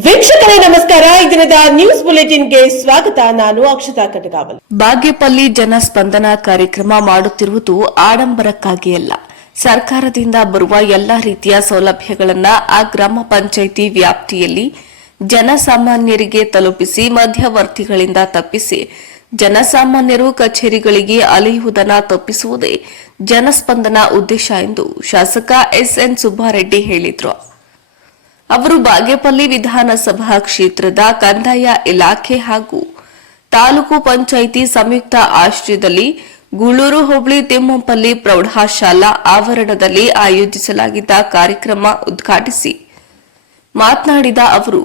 ವೀಕ್ಷಕರೇ ನಮಸ್ಕಾರ. ಇದರದ ನ್ಯೂಸ್ ಬುಲೆಟಿನ್ಗೆ ಸ್ವಾಗತ. ನಾನು ಅಕ್ಷತಾ ಕಟಗಾವಲ್. ಬಾಗೇಪಲ್ಲಿ ಜನಸ್ಪಂದನ ಕಾರ್ಯಕ್ರಮ ಮಾಡುತ್ತಿರುವುದು ಆಡಂಬರಕ್ಕಾಗಿ ಅಲ್ಲ, ಸರ್ಕಾರದಿಂದ ಬರುವ ಎಲ್ಲಾ ರೀತಿಯ ಸೌಲಭ್ಯಗಳನ್ನು ಆ ಗ್ರಾಮ ಪಂಚಾಯಿತಿ ವ್ಯಾಪ್ತಿಯಲ್ಲಿ ಜನಸಾಮಾನ್ಯರಿಗೆ ತಲುಪಿಸಿ ಮಧ್ಯವರ್ತಿಗಳಿಂದ ತಪ್ಪಿಸಿ ಜನಸಾಮಾನ್ಯರು ಕಚೇರಿಗಳಿಗೆ ಅಲೆಯುವುದನ್ನು ತಪ್ಪಿಸುವುದೇ ಜನಸ್ಪಂದನ ಉದ್ದೇಶ ಎಂದು ಶಾಸಕ ಎಸ್ಎನ್ ಸುಬ್ಬಾರೆಡ್ಡಿ ಹೇಳಿದರು. ಅವರು ಬಾಗೇಪಲ್ಲಿ ವಿಧಾನಸಭಾ ಕ್ಷೇತ್ರದ ಕಂದಾಯ ಇಲಾಖೆ ಹಾಗೂ ತಾಲೂಕು ಪಂಚಾಯಿತಿ ಸಂಯುಕ್ತ ಆಶ್ರಯದಲ್ಲಿ ಗೂಳೂರು ಹೋಬಳಿ ತಿಮ್ಮಪಲ್ಲಿ ಪ್ರೌಢಶಾಲಾ ಆವರಣದಲ್ಲಿ ಆಯೋಜಿಸಲಾಗಿದ್ದ ಕಾರ್ಯಕ್ರಮ ಉದ್ಘಾಟಿಸಿ ಮಾತನಾಡಿದ ಅವರು,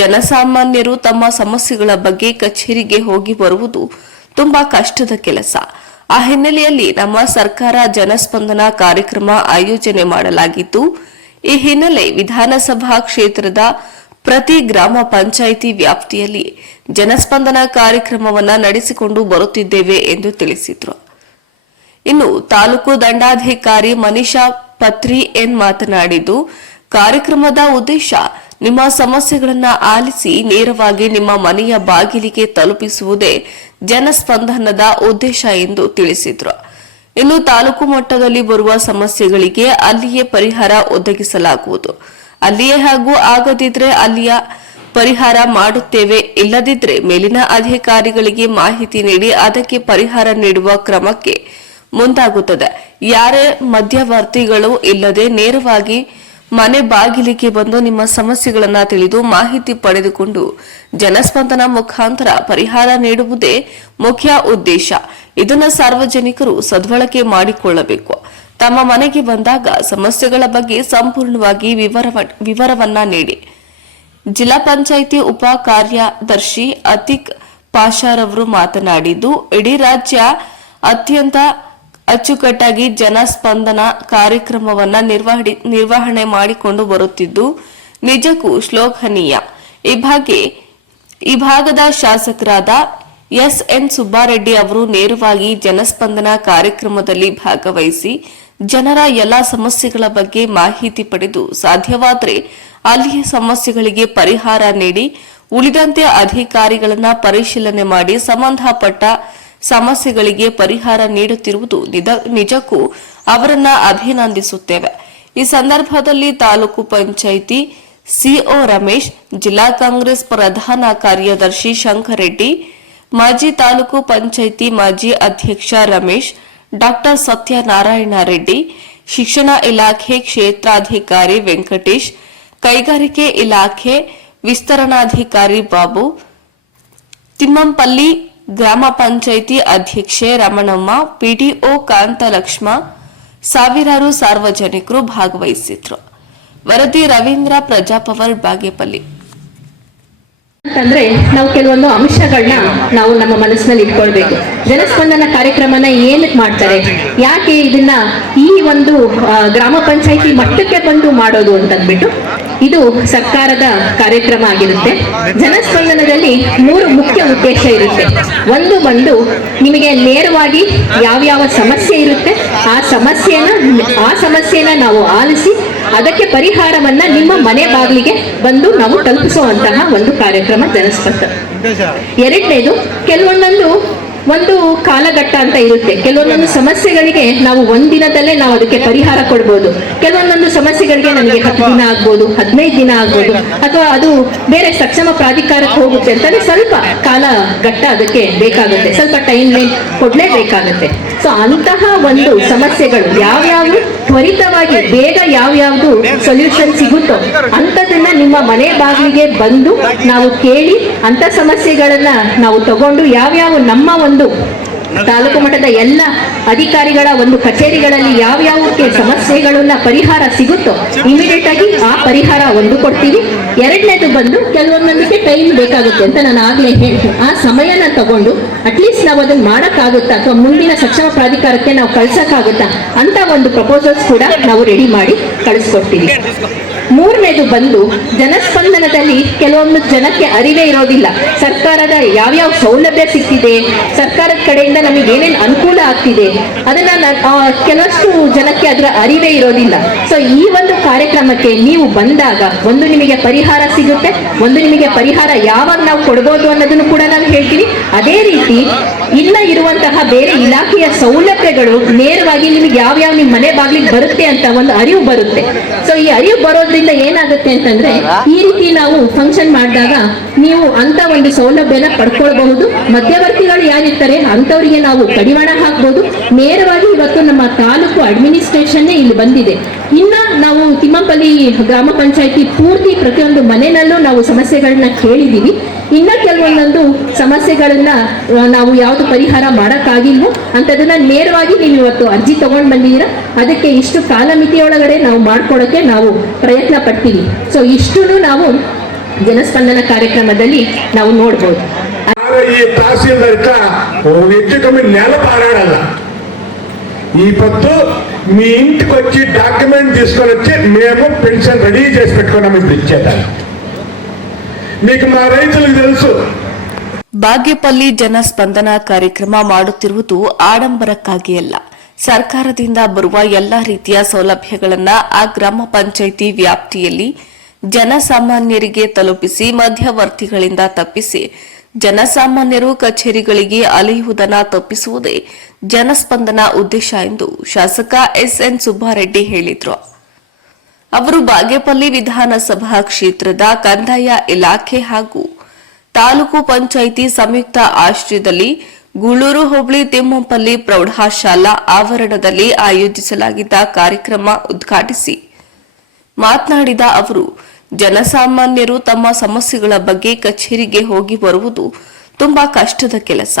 ಜನಸಾಮಾನ್ಯರು ತಮ್ಮ ಸಮಸ್ಯೆಗಳ ಬಗ್ಗೆ ಕಚೇರಿಗೆ ಹೋಗಿ ಬರುವುದು ತುಂಬಾ ಕಷ್ಟದ ಕೆಲಸ. ಆ ಹಿನ್ನೆಲೆಯಲ್ಲಿ ನಮ್ಮ ಸರ್ಕಾರ ಜನಸ್ಪಂದನ ಕಾರ್ಯಕ್ರಮ ಆಯೋಜನೆ ಮಾಡಲಾಗಿದ್ದು, ಈ ಹಿನ್ನೆಲೆ ವಿಧಾನಸಭಾ ಕ್ಷೇತ್ರದ ಪ್ರತಿ ಗ್ರಾಮ ಪಂಚಾಯಿತಿ ವ್ಯಾಪ್ತಿಯಲ್ಲಿ ಜನಸ್ಪಂದನ ಕಾರ್ಯಕ್ರಮವನ್ನು ನಡೆಸಿಕೊಂಡು ಬರುತ್ತಿದ್ದೇವೆ ಎಂದು ತಿಳಿಸಿದರು. ಇನ್ನು ತಾಲೂಕು ದಂಡಾಧಿಕಾರಿ ಮನೀಷಾ ಪತ್ರಿ ಎನ್ ಮಾತನಾಡಿದ್ದು, ಕಾರ್ಯಕ್ರಮದ ಉದ್ದೇಶ ನಿಮ್ಮ ಸಮಸ್ಯೆಗಳನ್ನು ಆಲಿಸಿ ನೇರವಾಗಿ ನಿಮ್ಮ ಮನೆಯ ಬಾಗಿಲಿಗೆ ತಲುಪಿಸುವುದೇ ಜನಸ್ಪಂದನದ ಉದ್ದೇಶ ಎಂದು ತಿಳಿಸಿದರು. ಇನ್ನು ತಾಲೂಕು ಮಟ್ಟದಲ್ಲಿ ಬರುವ ಸಮಸ್ಯೆಗಳಿಗೆ ಅಲ್ಲಿಯೇ ಪರಿಹಾರ ಒದಗಿಸಲಾಗುವುದು. ಅಲ್ಲಿಯೇ ಹಾಗೂ ಆಗದಿದ್ರೆ ಅಲ್ಲಿಯ ಪರಿಹಾರ ಮಾಡುತ್ತೇವೆ, ಇಲ್ಲದಿದ್ರೆ ಮೇಲಿನ ಅಧಿಕಾರಿಗಳಿಗೆ ಮಾಹಿತಿ ನೀಡಿ ಅದಕ್ಕೆ ಪರಿಹಾರ ನೀಡುವ ಕ್ರಮಕ್ಕೆ ಮುಂದಾಗುತ್ತದೆ. ಯಾರೇ ಮಧ್ಯವರ್ತಿಗಳು ಇಲ್ಲದೆ ನೇರವಾಗಿ ಮನೆ ಬಾಗಿಲಿಗೆ ಬಂದು ನಿಮ್ಮ ಸಮಸ್ಯೆಗಳನ್ನು ತಿಳಿದು ಮಾಹಿತಿ ಪಡೆದುಕೊಂಡು ಜನಸ್ಪಂದನ ಮುಖಾಂತರ ಪರಿಹಾರ ನೀಡುವುದೇ ಮುಖ್ಯ ಉದ್ದೇಶ. ಇದನ್ನು ಸಾರ್ವಜನಿಕರು ಸದ್ಬಳಕೆ ಮಾಡಿಕೊಳ್ಳಬೇಕು. ತಮ್ಮ ಮನೆಗೆ ಬಂದಾಗ ಸಮಸ್ಯೆಗಳ ಬಗ್ಗೆ ಸಂಪೂರ್ಣವಾಗಿ ವಿವರವನ್ನ ನೀಡಿ. ಜಿಲ್ಲಾ ಪಂಚಾಯಿತಿ ಉಪ ಕಾರ್ಯದರ್ಶಿ ಅತಿಕ್ ಪಾಷಾರವರು ಮಾತನಾಡಿದ್ದು, ಇಡೀ ರಾಜ್ಯ ಅತ್ಯಂತ ಅಚ್ಚುಕಟ್ಟಾಗಿ ಜನಸ್ಪಂದನ ಕಾರ್ಯಕ್ರಮವನ್ನ ನಿರ್ವಹಣೆ ಮಾಡಿಕೊಂಡು ಬರುತ್ತಿದ್ದು ನಿಜಕ್ಕೂ ಶ್ಲಾಘನೀಯ. ಈ ಭಾಗದ ಶಾಸಕರಾದ ಎಸ್ಎನ್ ಸುಬ್ಬಾರೆಡ್ಡಿ ಅವರು ನೇರವಾಗಿ ಜನಸ್ಪಂದನ ಕಾರ್ಯಕ್ರಮದಲ್ಲಿ ಭಾಗವಹಿಸಿ ಜನರ ಎಲ್ಲಾ ಸಮಸ್ಯೆಗಳ ಬಗ್ಗೆ ಮಾಹಿತಿ ಪಡೆದು ಸಾಧ್ಯವಾದರೆ ಅಲ್ಲಿಯ ಸಮಸ್ಯೆಗಳಿಗೆ ಪರಿಹಾರ ನೀಡಿ, ಉಳಿದಂತೆ ಅಧಿಕಾರಿಗಳನ್ನ ಪರಿಶೀಲನೆ ಮಾಡಿ ಸಂಬಂಧಪಟ್ಟ ಸಮಸ್ಯೆಗಳಿಗೆ ಪರಿಹಾರ ನೀಡುತ್ತಿರುವುದು ನಿಜಕ್ಕೂ ಅವರನ್ನ ಅಭಿನಂದಿಸುತ್ತೇವೆ. ಈ ಸಂದರ್ಭದಲ್ಲಿ ತಾಲೂಕು ಪಂಚಾಯಿತಿ ಸಿಒ ರಮೇಶ್, ಜಿಲ್ಲಾ ಕಾಂಗ್ರೆಸ್ ಪ್ರಧಾನ ಕಾರ್ಯದರ್ಶಿ ಶಂಕರೆಡ್ಡಿ, ಮಾಜಿ ತಾಲೂಕು ಪಂಚಾಯಿತಿ ಮಾಜಿ ಅಧ್ಯಕ್ಷ ರಮೇಶ್, ಡಾಕ್ಟರ್ ಸತ್ಯನಾರಾಯಣ ರೆಡ್ಡಿ, ಶಿಕ್ಷಣ ಇಲಾಖೆ ಕ್ಷೇತ್ರಾಧಿಕಾರಿ ವೆಂಕಟೇಶ್, ಕೈಗಾರಿಕೆ ಇಲಾಖೆ ವಿಸ್ತರಣಾಧಿಕಾರಿ ಬಾಬು, ತಿಮ್ಮಂಪಲ್ಲಿ ಗ್ರಾಮ ಪಂಚಾಯಿತಿ ಅಧ್ಯಕ್ಷೆ ರಮಣಮ್ಮ, ಪಿಡಿಒ ಕಾಂತಲಕ್ಷ್ಮ, ಸಾವಿರಾರು ಸಾರ್ವಜನಿಕರು ಭಾಗವಹಿಸಿದ್ರು. ವರದಿ ರವೀಂದ್ರ, ಪ್ರಜಾಪವರ್, ಬಾಗೇಪಲ್ಲಿ. ಅಂತಂದ್ರೆ ನಾವು ಕೆಲವೊಂದು ಅಂಶಗಳನ್ನ ನಾವು ನಮ್ಮ ಮನಸ್ಸಿನಲ್ಲಿ ಇಟ್ಕೊಳ್ಬೇಕು. ಜನಸ್ಪಂದನ ಕಾರ್ಯಕ್ರಮನ ಏನಕ್ಕೆ ಮಾಡ್ತಾರೆ, ಯಾಕೆ ಇದನ್ನ ಈ ಒಂದು ಗ್ರಾಮ ಪಂಚಾಯಿತಿ ಮಟ್ಟಕ್ಕೆ ಬಂದು ಮಾಡೋದು ಅಂತಂದ್ಬಿಟ್ಟು ಇದು ಸರ್ಕಾರದ ಕಾರ್ಯಕ್ರಮ ಆಗಿರುತ್ತೆ. ಜನಸ್ಪಂದನದಲ್ಲಿ 3 ಮುಖ್ಯ ಉದ್ದೇಶ ಇರುತ್ತೆ. ಒಂದು ಬಂದು ನಿಮಗೆ ನೇರವಾಗಿ ಯಾವ್ಯಾವ ಸಮಸ್ಯೆ ಇರುತ್ತೆ ಆ ಸಮಸ್ಯೆನ ನಾವು ಆಲಿಸಿ ಅದಕ್ಕೆ ಪರಿಹಾರವನ್ನ ನಿಮ್ಮ ಮನೆ ಬಾಗಿಲಿಗೆ ಬಂದು ನಾವು ತಲುಪಿಸುವಂತಹ ಒಂದು ಕಾರ್ಯಕ್ರಮ ಜನಸ್ಪಂದನ. ಎರಡನೇದು, ಒಂದು ಕಾಲಘಟ್ಟ ಅಂತ ಇರುತ್ತೆ. ಕೆಲವೊಂದೊಂದು ಸಮಸ್ಯೆಗಳಿಗೆ ನಾವು ಒಂದಿನದಲ್ಲೇ ನಾವು ಅದಕ್ಕೆ ಪರಿಹಾರ ಕೊಡ್ಬೋದು. ಕೆಲವೊಂದೊಂದು ಸಮಸ್ಯೆಗಳಿಗೆ ನಮಗೆ 10 ದಿನ ಆಗ್ಬೋದು, 15 ದಿನ ಆಗ್ಬೋದು, ಅಥವಾ ಅದು ಬೇರೆ ಸಕ್ಷಮ ಪ್ರಾಧಿಕಾರಕ್ಕೆ ಹೋಗುತ್ತೆ ಅಂತಂದ್ರೆ ಸ್ವಲ್ಪ ಕಾಲಘಟ್ಟ ಅದಕ್ಕೆ ಬೇಕಾಗುತ್ತೆ, ಸ್ವಲ್ಪ ಟೈಮ್ ಲೈನ್ ಕೊಡ್ಲೇಬೇಕಾಗತ್ತೆ. ಸೊ ಅಂತಹ ಒಂದು ಸಮಸ್ಯೆಗಳು ಯಾವ್ಯಾವು ತ್ವರಿತವಾಗಿ ಬೇಗ ಯಾವ್ಯಾವ್ದು ಸೊಲ್ಯೂಷನ್ ಸಿಗುತ್ತೋ ಅಂತದನ್ನ ನಿಮ್ಮ ಮನೆ ಬಾಗಿಲಿಗೆ ಬಂದು ನಾವು ಕೇಳಿ ಅಂತ ಸಮಸ್ಯೆಗಳನ್ನ ನಾವು ತಗೊಂಡು ಯಾವ್ಯಾವ ನಮ್ಮ ಒಂದು ತಾಲೂಕು ಮಟ್ಟದ ಎಲ್ಲ ಅಧಿಕಾರಿಗಳ ಒಂದು ಕಚೇರಿಗಳಲ್ಲಿ ಯಾವ್ಯಾವಕ್ಕೆ ಸಮಸ್ಯೆಗಳನ್ನ ಪರಿಹಾರ ಸಿಗುತ್ತೋ ಇಮಿಡಿಯೇಟ್ ಆಗಿ ಆ ಪರಿಹಾರ ಒಂದು ಕೊಡ್ತೀವಿ. ಎರಡನೇದು ಬಂದು ಕೆಲವೊಂದೊಂದಕ್ಕೆ ಟೈಮ್ ಬೇಕಾಗುತ್ತೆ ಅಂತ ನಾನು ಆಗ್ಲೇ ಹೇಳ್ತೀನಿ. ಆ ಸಮಯನ ತಗೊಂಡು ಅಟ್ಲೀಸ್ಟ್ ನಾವು ಅದನ್ನ ಮಾಡಕ್ಕಾಗುತ್ತಾ ಅಥವಾ ಮುಂದಿನ ಸಕ್ಷಮ ಪ್ರಾಧಿಕಾರಕ್ಕೆ ನಾವು ಕಳ್ಸಕ್ಕಾಗುತ್ತಾ ಅಂತ ಒಂದು ಪ್ರಪೋಸಲ್ಸ್ ಕೂಡ ನಾವು ರೆಡಿ ಮಾಡಿ ಕಳಿಸ್ಕೊಡ್ತೀವಿ. ಮೂರನೇದು ಬಂದು ಜನಸ್ಪಂದನದಲ್ಲಿ ಕೆಲವೊಂದು ಜನಕ್ಕೆ ಅರಿವೇ ಇರೋದಿಲ್ಲ. ಸರ್ಕಾರದ ಯಾವ್ಯಾವ ಸೌಲಭ್ಯ ಸಿಗ್ತಿದೆ, ಸರ್ಕಾರದ ಕಡೆಯಿಂದ ನಮಗೆ ಏನೇನು ಅನುಕೂಲ ಆಗ್ತಿದೆ, ಅದನ್ನ ಕೆಲವಷ್ಟು ಜನಕ್ಕೆ ಅದರ ಅರಿವೇ ಇರೋದಿಲ್ಲ. ಸೊ ಈ ಒಂದು ಕಾರ್ಯಕ್ರಮಕ್ಕೆ ನೀವು ಬಂದಾಗ ಒಂದು ನಿಮಗೆ ಪರಿಹಾರ ಸಿಗುತ್ತೆ, ಒಂದು ನಿಮಗೆ ಪರಿಹಾರ ಯಾವಾಗ ನಾವು ಕೊಡ್ಬೋದು ಅನ್ನೋದನ್ನು ಕೂಡ ನಾವು ಹೇಳ್ತೀವಿ. ಅದೇ ರೀತಿ ಇನ್ನ ಇರುವಂತಹ ಬೇರೆ ಇಲಾಖೆಯ ಸೌಲಭ್ಯಗಳು ನೇರವಾಗಿ ನಿಮಗೆ ಯಾವ್ಯಾವ ನಿಮ್ಮ ಮನೆ ಬಾಗಿಲಿಗೆ ಬರುತ್ತೆ ಅಂತ ಒಂದು ಅರಿವು ಬರುತ್ತೆ. ಸೊ ಈ ಅರಿವು ಬರೋದ್ರಿಂದ ಏನಾಗುತ್ತೆ ಅಂತಂದ್ರೆ ಈ ರೀತಿ ನಾವು ಫಂಕ್ಷನ್ ಮಾಡಿದಾಗ ನೀವು ಅಂತ ಒಂದು ಸೌಲಭ್ಯನ ಪಡ್ಕೊಳ್ಬಹುದು. ಮಧ್ಯವರ್ತಿಗಳು ಯಾರಿರ್ತಾರೆ ಅಂತವರಿಗೆ ನಾವು ಕಡಿವಾಣ ಹಾಕ್ಬೋದು. ನೇರವಾಗಿ ಇವತ್ತು ನಮ್ಮ ತಾಲೂಕು ಅಡ್ಮಿನಿಸ್ಟ್ರೇಷನ್ ಇಲ್ಲಿ ಬಂದಿದೆ. ಇನ್ನ ನಾವು ತಿಮ್ಮಪಲ್ಲಿ ಗ್ರಾಮ ಪಂಚಾಯತಿ ಪೂರ್ತಿ ಪ್ರತಿಯೊಂದು ಮನೆಯಲ್ಲೂ ನಾವು ಸಮಸ್ಯೆಗಳನ್ನ ಕೇಳಿದೀವಿ. ಇನ್ನ ಕೆಲವೊಂದೊಂದು ಸಮಸ್ಯೆಗಳನ್ನ ನಾವು ಯಾವ್ದು ಪರಿಹಾರ ಮಾಡಕ್ಕಾಗಿಲ್ವೋ ಅಂತದನ್ನ ನೇರವಾಗಿ ನೀವು ಇವತ್ತು ಅರ್ಜಿ ತಗೊಂಡ್ ಬಂದಿದ್ದೀರಾ. ಅದಕ್ಕೆ ಇಷ್ಟು ಕಾಲಮಿತಿಯೊಳಗಡೆ ನಾವು ಮಾಡ್ಕೊಡಕ್ಕೆ ನಾವು ಪ್ರಯತ್ನ ಪಡ್ತೀವಿ. ಸೊ ಇಷ್ಟನ್ನು ನಾವು ಜನಸ್ಪಂದನ ಕಾರ್ಯಕ್ರಮದಲ್ಲಿ ನಾವು ನೋಡ್ಬೋದು. ఈ తహసీల్దార్ ఇట్లా వ్యక్తి కమ్మి నెల పారాడాల ఈ పొద్దు మీ ఇంటికి వచ్చి డాక్యుమెంట్ తీసుకొని వచ్చి మేము పెన్షన్ రెడీ చేసి పెట్టుకున్నాము ఇప్పుడు ఇచ్చేదాన్ని. మీకు మా రైతులకు తెలుసు. ಬಾಗೇಪಲ್ಲಿ ಜನಸ್ಪಂದನ ಕಾರ್ಯಕ್ರಮ ಮಾಡುತ್ತಿರುವುದು ಆಡಂಬರಕ್ಕಾಗಿ ಅಲ್ಲ. ಸರ್ಕಾರದಿಂದ ಬರುವ ಎಲ್ಲಾ ರೀತಿಯ ಸೌಲಭ್ಯಗಳನ್ನು ಆ ಗ್ರಾಮ ಪಂಚಾಯಿತಿ ವ್ಯಾಪ್ತಿಯಲ್ಲಿ ಜನಸಾಮಾನ್ಯರಿಗೆ ತಲುಪಿಸಿ ಮಧ್ಯವರ್ತಿಗಳಿಂದ ತಪ್ಪಿಸಿ ಜನಸಾಮಾನ್ಯರು ಕಚೇರಿಗಳಿಗೆ ಅಲೆಯುವುದನ್ನು ತಪ್ಪಿಸುವುದೇ ಜನಸ್ಪಂದನ ಉದ್ದೇಶ ಎಂದು ಶಾಸಕ ಎಸ್ಎನ್ ಸುಬ್ಬಾರೆಡ್ಡಿ ಹೇಳಿದರು. ಅವರು ಬಾಗೇಪಲ್ಲಿ ವಿಧಾನಸಭಾ ಕ್ಷೇತ್ರದ ಕಂದಾಯ ಇಲಾಖೆ ಹಾಗೂ ತಾಲೂಕು ಪಂಚಾಯಿತಿ ಸಂಯುಕ್ತ ಆಶ್ರಯದಲ್ಲಿ ಗೂಳೂರು ಹೋಬಳಿ ತಿಮ್ಮಪಲ್ಲಿ ಪ್ರೌಢಶಾಲಾ ಆವರಣದಲ್ಲಿ ಆಯೋಜಿಸಲಾಗಿದ್ದ ಕಾರ್ಯಕ್ರಮ ಉದ್ಘಾಟಿಸಿ ಮಾತನಾಡಿದ ಅವರು, ಜನಸಾಮಾನ್ಯರು ತಮ್ಮ ಸಮಸ್ಯೆಗಳ ಬಗ್ಗೆ ಕಚೇರಿಗೆ ಹೋಗಿ ಬರುವುದು ತುಂಬಾ ಕಷ್ಟದ ಕೆಲಸ.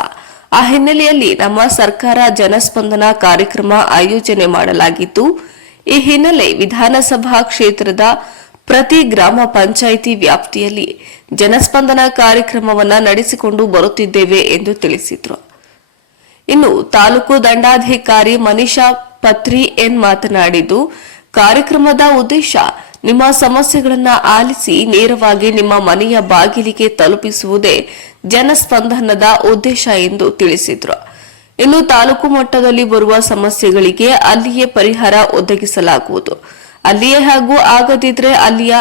ಆ ಹಿನ್ನೆಲೆಯಲ್ಲಿ ನಮ್ಮ ಸರ್ಕಾರ ಜನಸ್ಪಂದನ ಕಾರ್ಯಕ್ರಮ ಆಯೋಜನೆ ಮಾಡಲಾಗಿತ್ತು. ಈ ಹಿನ್ನೆಲೆ ವಿಧಾನಸಭಾ ಕ್ಷೇತ್ರದ ಪ್ರತಿ ಗ್ರಾಮ ಪಂಚಾಯಿತಿ ವ್ಯಾಪ್ತಿಯಲ್ಲಿ ಜನಸ್ಪಂದನ ಕಾರ್ಯಕ್ರಮವನ್ನು ನಡೆಸಿಕೊಂಡು ಬರುತ್ತಿದ್ದೇವೆ ಎಂದು ತಿಳಿಸಿದರು. ಇನ್ನು ತಾಲೂಕು ದಂಡಾಧಿಕಾರಿ ಮನೀಷಾ ಪತ್ರಿ ಎನ್ ಮಾತನಾಡಿದ್ದು, ಕಾರ್ಯಕ್ರಮದ ಉದ್ದೇಶ ನಿಮ್ಮ ಸಮಸ್ಯೆಗಳನ್ನು ಆಲಿಸಿ ನೇರವಾಗಿ ನಿಮ್ಮ ಮನೆಯ ಬಾಗಿಲಿಗೆ ತಲುಪಿಸುವುದೇ ಜನಸ್ಪಂದನದ ಉದ್ದೇಶ ಎಂದು ತಿಳಿಸಿದರು. ಇನ್ನು ತಾಲೂಕು ಮಟ್ಟದಲ್ಲಿ ಬರುವ ಸಮಸ್ಯೆಗಳಿಗೆ ಅಲ್ಲಿಯೇ ಪರಿಹಾರ ಒದಗಿಸಲಾಗುವುದು. ಅಲ್ಲಿಯೇ ಹಾಗೂ ಆಗದಿದ್ರೆ ಅಲ್ಲಿಯ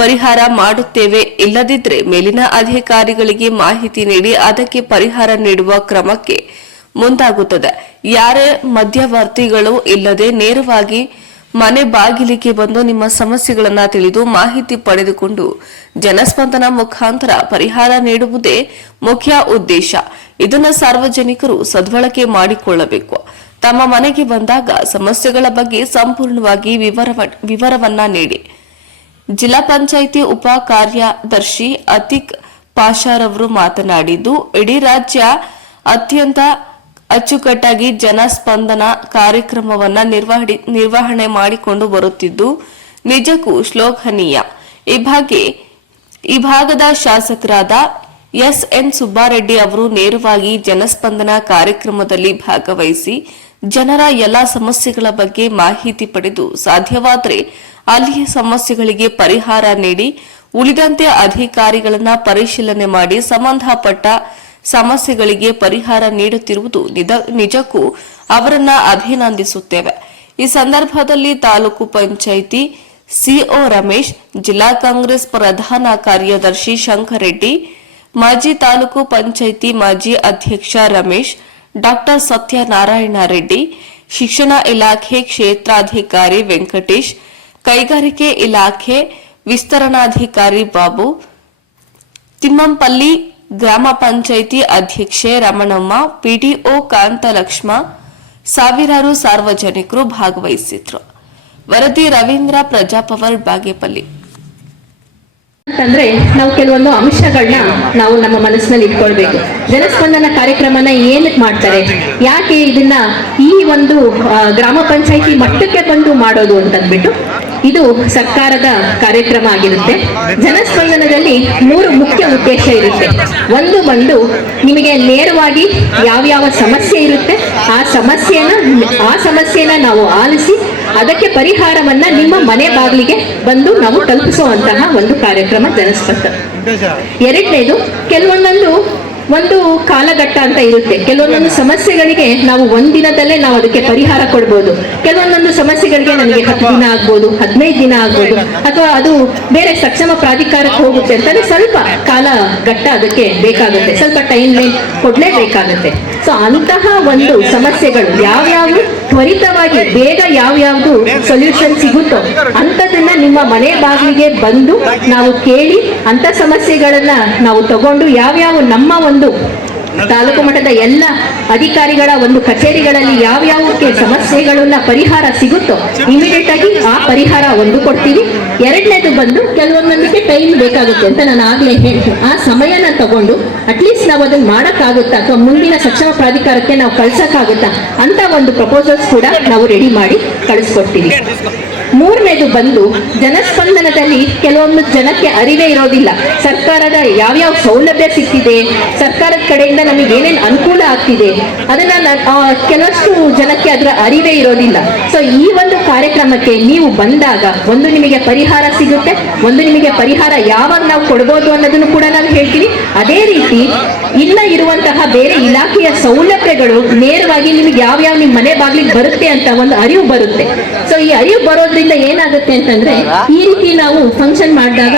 ಪರಿಹಾರ ಮಾಡುತ್ತೇವೆ, ಇಲ್ಲದಿದ್ರೆ ಮೇಲಿನ ಅಧಿಕಾರಿಗಳಿಗೆ ಮಾಹಿತಿ ನೀಡಿ ಅದಕ್ಕೆ ಪರಿಹಾರ ನೀಡುವ ಕ್ರಮಕ್ಕೆ ಮುಂದಾಗುತ್ತದೆ. ಯಾರೇ ಮಧ್ಯವರ್ತಿಗಳು ಇಲ್ಲದೆ ನೇರವಾಗಿ ಮನೆ ಬಾಗಿಲಿಗೆ ಬಂದು ನಿಮ್ಮ ಸಮಸ್ಯೆಗಳನ್ನು ತಿಳಿದು ಮಾಹಿತಿ ಪಡೆದುಕೊಂಡು ಜನಸ್ಪಂದನ ಮುಖಾಂತರ ಪರಿಹಾರ ನೀಡುವುದೇ ಮುಖ್ಯ ಉದ್ದೇಶ. ಇದನ್ನು ಸಾರ್ವಜನಿಕರು ಸದ್ಬಳಕೆ ಮಾಡಿಕೊಳ್ಳಬೇಕು. ತಮ್ಮ ಮನೆಗೆ ಬಂದಾಗ ಸಮಸ್ಯೆಗಳ ಬಗ್ಗೆ ಸಂಪೂರ್ಣವಾಗಿ ವಿವರವನ್ನ ನೀಡಿ. ಜಿಲ್ಲಾ ಪಂಚಾಯಿತಿ ಉಪ ಕಾರ್ಯದರ್ಶಿ ಅತಿಕ್ ಪಾಷಾರವರು ಮಾತನಾಡಿದ್ದು, ಇಡೀ ರಾಜ್ಯ ಅತ್ಯಂತ ಅಚ್ಚುಕಟ್ಟಾಗಿ ಜನಸ್ಪಂದನ ಕಾರ್ಯಕ್ರಮವನ್ನು ನಿರ್ವಹಣೆ ಮಾಡಿಕೊಂಡು ಬರುತ್ತಿದ್ದು ನಿಜಕ್ಕೂ ಶ್ಲಾಘನೀಯ. ಈ ಭಾಗದ ಶಾಸಕರಾದ ಎಸ್ಎನ್ ಸುಬ್ಬಾರೆಡ್ಡಿ ಅವರು ನೇರವಾಗಿ ಜನಸ್ಪಂದನ ಕಾರ್ಯಕ್ರಮದಲ್ಲಿ ಭಾಗವಹಿಸಿ ಜನರ ಎಲ್ಲಾ ಸಮಸ್ಯೆಗಳ ಬಗ್ಗೆ ಮಾಹಿತಿ ಪಡೆದು ಸಾಧ್ಯವಾದರೆ ಅಲ್ಲಿಯ ಸಮಸ್ಯೆಗಳಿಗೆ ಪರಿಹಾರ ನೀಡಿ ಉಳಿದಂತೆ ಅಧಿಕಾರಿಗಳನ್ನ ಪರಿಶೀಲನೆ ಮಾಡಿ ಸಂಬಂಧಪಟ್ಟ ಸಮಸ್ಯೆಗಳಿಗೆ ಪರಿಹಾರ ನೀಡುತ್ತಿರುವುದು ನಿಜಕ್ಕೂ ಅವರನ್ನ ಅಭಿನಂದಿಸುತ್ತೇವೆ. ಈ ಸಂದರ್ಭದಲ್ಲಿ ತಾಲೂಕು ಪಂಚಾಯಿತಿ ಸಿಒ ರಮೇಶ್, ಜಿಲ್ಲಾ ಕಾಂಗ್ರೆಸ್ ಪ್ರಧಾನ ಕಾರ್ಯದರ್ಶಿ ಶಂಕರೆಡ್ಡಿ, ಮಾಜಿ ತಾಲೂಕು ಪಂಚಾಯಿತಿ ಮಾಜಿ ಅಧ್ಯಕ್ಷ ರಮೇಶ್, ಡಾಕ್ಟರ್ ಸತ್ಯನಾರಾಯಣ ರೆಡ್ಡಿ, ಶಿಕ್ಷಣ ಇಲಾಖೆ ಕ್ಷೇತ್ರಾಧಿಕಾರಿ ವೆಂಕಟೇಶ್, ಕೈಗಾರಿಕೆ ಇಲಾಖೆ ವಿಸ್ತರಣಾಧಿಕಾರಿ ಬಾಬು, ತಿಮ್ಮಂಪಲ್ಲಿ ಗ್ರಾಮ ಪಂಚಾಯಿತಿ ಅಧ್ಯಕ್ಷೆ ರಮಣಮ್ಮ, ಪಿಡಿಒ ಕಾಂತಲಕ್ಷ್ಮ, ಸಾವಿರಾರು ಸಾರ್ವಜನಿಕರು ಭಾಗವಹಿಸಿದ್ರು. ವರದಿ ರವೀಂದ್ರ, ಪ್ರಜಾಪವರ್, ಬಾಗೇಪಲ್ಲಿ. ಅಂತಂದ್ರೆ ನಾವು ಕೆಲವೊಂದು ಅಂಶಗಳನ್ನ ನಾವು ನಮ್ಮ ಮನಸ್ಸಿನಲ್ಲಿ ಇಟ್ಕೊಳ್ಬೇಕು. ಜನಸ್ಪಂದನ ಕಾರ್ಯಕ್ರಮನ ಏನಕ್ಕೆ ಮಾಡ್ತಾರೆ, ಯಾಕೆ ಇದನ್ನ ಈ ಒಂದು ಗ್ರಾಮ ಪಂಚಾಯಿತಿ ಮಟ್ಟಕ್ಕೆ ಬಂದು ಮಾಡೋದು ಅಂತಂದ್ಬಿಟ್ಟು ಇದು ಸರ್ಕಾರದ ಕಾರ್ಯಕ್ರಮ ಆಗಿರುತ್ತೆ. ಜನಸ್ಪಂದನದಲ್ಲಿ 3 ಮುಖ್ಯ ಉದ್ದೇಶ ಇರುತ್ತೆ. ಒಂದು ಬಂದು ನಿಮಗೆ ನೇರವಾಗಿ ಯಾವ್ಯಾವ ಸಮಸ್ಯೆ ಇರುತ್ತೆ ಆ ಸಮಸ್ಯೆನ ನಾವು ಆಲಿಸಿ ಅದಕ್ಕೆ ಪರಿಹಾರವನ್ನ ನಿಮ್ಮ ಮನೆ ಬಾಗಿಲಿಗೆ ಬಂದು ನಾವು ತಲುಪಿಸುವಂತಹ ಒಂದು ಕಾರ್ಯಕ್ರಮ ಜನಸ್ಪರ್ಧ. ಎರಡನೇದು, ಒಂದು ಕಾಲಘಟ್ಟ ಅಂತ ಇರುತ್ತೆ. ಕೆಲವೊಂದೊಂದು ಸಮಸ್ಯೆಗಳಿಗೆ ನಾವು ಒಂದಿನದಲ್ಲೇ ನಾವು ಅದಕ್ಕೆ ಪರಿಹಾರ ಕೊಡ್ಬೋದು. ಕೆಲವೊಂದೊಂದು ಸಮಸ್ಯೆಗಳಿಗೆ ನನಗೆ 10 ದಿನ ಆಗ್ಬೋದು, 15 ದಿನ ಆಗ್ಬೋದು, ಅಥವಾ ಅದು ಬೇರೆ ಸಕ್ಷಮ ಪ್ರಾಧಿಕಾರಕ್ಕೆ ಹೋಗುತ್ತೆ ಅಂತಂದ್ರೆ ಸ್ವಲ್ಪ ಕಾಲಘಟ್ಟ ಅದಕ್ಕೆ ಬೇಕಾಗುತ್ತೆ, ಸ್ವಲ್ಪ ಟೈಮ್ ಲೈನ್ ಕೊಡ್ಲೇಬೇಕಾಗುತ್ತೆ. ಸೊ ಅಂತಹ ಒಂದು ಸಮಸ್ಯೆಗಳು ಯಾವ್ಯಾವ ತ್ವರಿತವಾಗಿ ಬೇಗ ಯಾವ್ಯಾವ್ದು ಸೊಲ್ಯೂಷನ್ ಸಿಗುತ್ತೋ ಅಂಥದನ್ನ ನಿಮ್ಮ ಮನೆ ಬಾಗಿಲಿಗೆ ಬಂದು ನಾವು ಕೇಳಿ ಅಂತ ಸಮಸ್ಯೆಗಳನ್ನ ನಾವು ತಗೊಂಡು ಯಾವ್ಯಾವ ನಮ್ಮ ಒಂದು ತಾಲೂಕು ಮಟ್ಟದ ಎಲ್ಲ ಅಧಿಕಾರಿಗಳ ಒಂದು ಕಚೇರಿಗಳಲ್ಲಿ ಯಾವ್ಯಾವಕ್ಕೆ ಸಮಸ್ಯೆಗಳನ್ನ ಪರಿಹಾರ ಸಿಗುತ್ತೋ ಇಮಿಡಿಯೇಟ್ ಆಗಿ ಆ ಪರಿಹಾರ ಒಂದು ಕೊಡ್ತೀವಿ. ಎರಡನೇದು ಬಂದು ಕೆಲವೊಂದೊಂದಕ್ಕೆ ಟೈಮ್ ಬೇಕಾಗುತ್ತೆ ಅಂತ ನಾನು ಆಗ್ಲೇ ಹೇಳ್ತೀನಿ. ಆ ಸಮಯನ ತಗೊಂಡು ಅಟ್ಲೀಸ್ಟ್ ನಾವು ಅದನ್ನ ಮಾಡಕ್ಕಾಗುತ್ತಾ ಅಥವಾ ಮುಂದಿನ ಸಕ್ಷಮ ಪ್ರಾಧಿಕಾರಕ್ಕೆ ನಾವು ಕಳ್ಸಕ್ಕಾಗುತ್ತಾ ಅಂತ ಒಂದು ಪ್ರಪೋಸಲ್ಸ್ ಕೂಡ ನಾವು ರೆಡಿ ಮಾಡಿ ಕಳಿಸ್ಕೊಡ್ತೀವಿ. ಮೂರನೇದು ಬಂದು ಜನಸ್ಪಂದನದಲ್ಲಿ ಕೆಲವೊಂದು ಜನಕ್ಕೆ ಅರಿವೇ ಇರೋದಿಲ್ಲ. ಸರ್ಕಾರದ ಯಾವ್ಯಾವ ಸೌಲಭ್ಯ ಸಿಗ್ತಿದೆ, ಸರ್ಕಾರದ ಕಡೆಯಿಂದ ನಮಗೆ ಏನೇನು ಅನುಕೂಲ ಆಗ್ತಿದೆ ಅದನ್ನ ಕೆಲವಷ್ಟು ಜನಕ್ಕೆ ಅದರ ಅರಿವೇ ಇರೋದಿಲ್ಲ. ಸೊ ಈ ಒಂದು ಕಾರ್ಯಕ್ರಮಕ್ಕೆ ನೀವು ಬಂದಾಗ ಒಂದು ನಿಮಗೆ ಪರಿಹಾರ ಸಿಗುತ್ತೆ, ಒಂದು ನಿಮಗೆ ಪರಿಹಾರ ಯಾವಾಗ ನಾವು ಕೊಡ್ಬೋದು ಅನ್ನೋದನ್ನು ಕೂಡ ನಾನು ಹೇಳ್ತೀನಿ. ಅದೇ ರೀತಿ ಇಲ್ಲ ಇರುವಂತಹ ಬೇರೆ ಇಲಾಖೆಯ ಸೌಲಭ್ಯಗಳು ನೇರವಾಗಿ ನಿಮಗೆ ಯಾವ್ಯಾವ ನಿಮ್ಮ ಮನೆ ಬಾಗಿಲಿಗೆ ಬರುತ್ತೆ ಅಂತ ಒಂದು ಅರಿವು ಬರುತ್ತೆ. ಸೊ ಈ ಅರಿವು ಬರೋದ್ರಿಂದ ಏನಾಗುತ್ತೆ ಅಂತಂದ್ರೆ ಈ ರೀತಿ ನಾವು ಫಂಕ್ಷನ್ ಮಾಡಿದಾಗ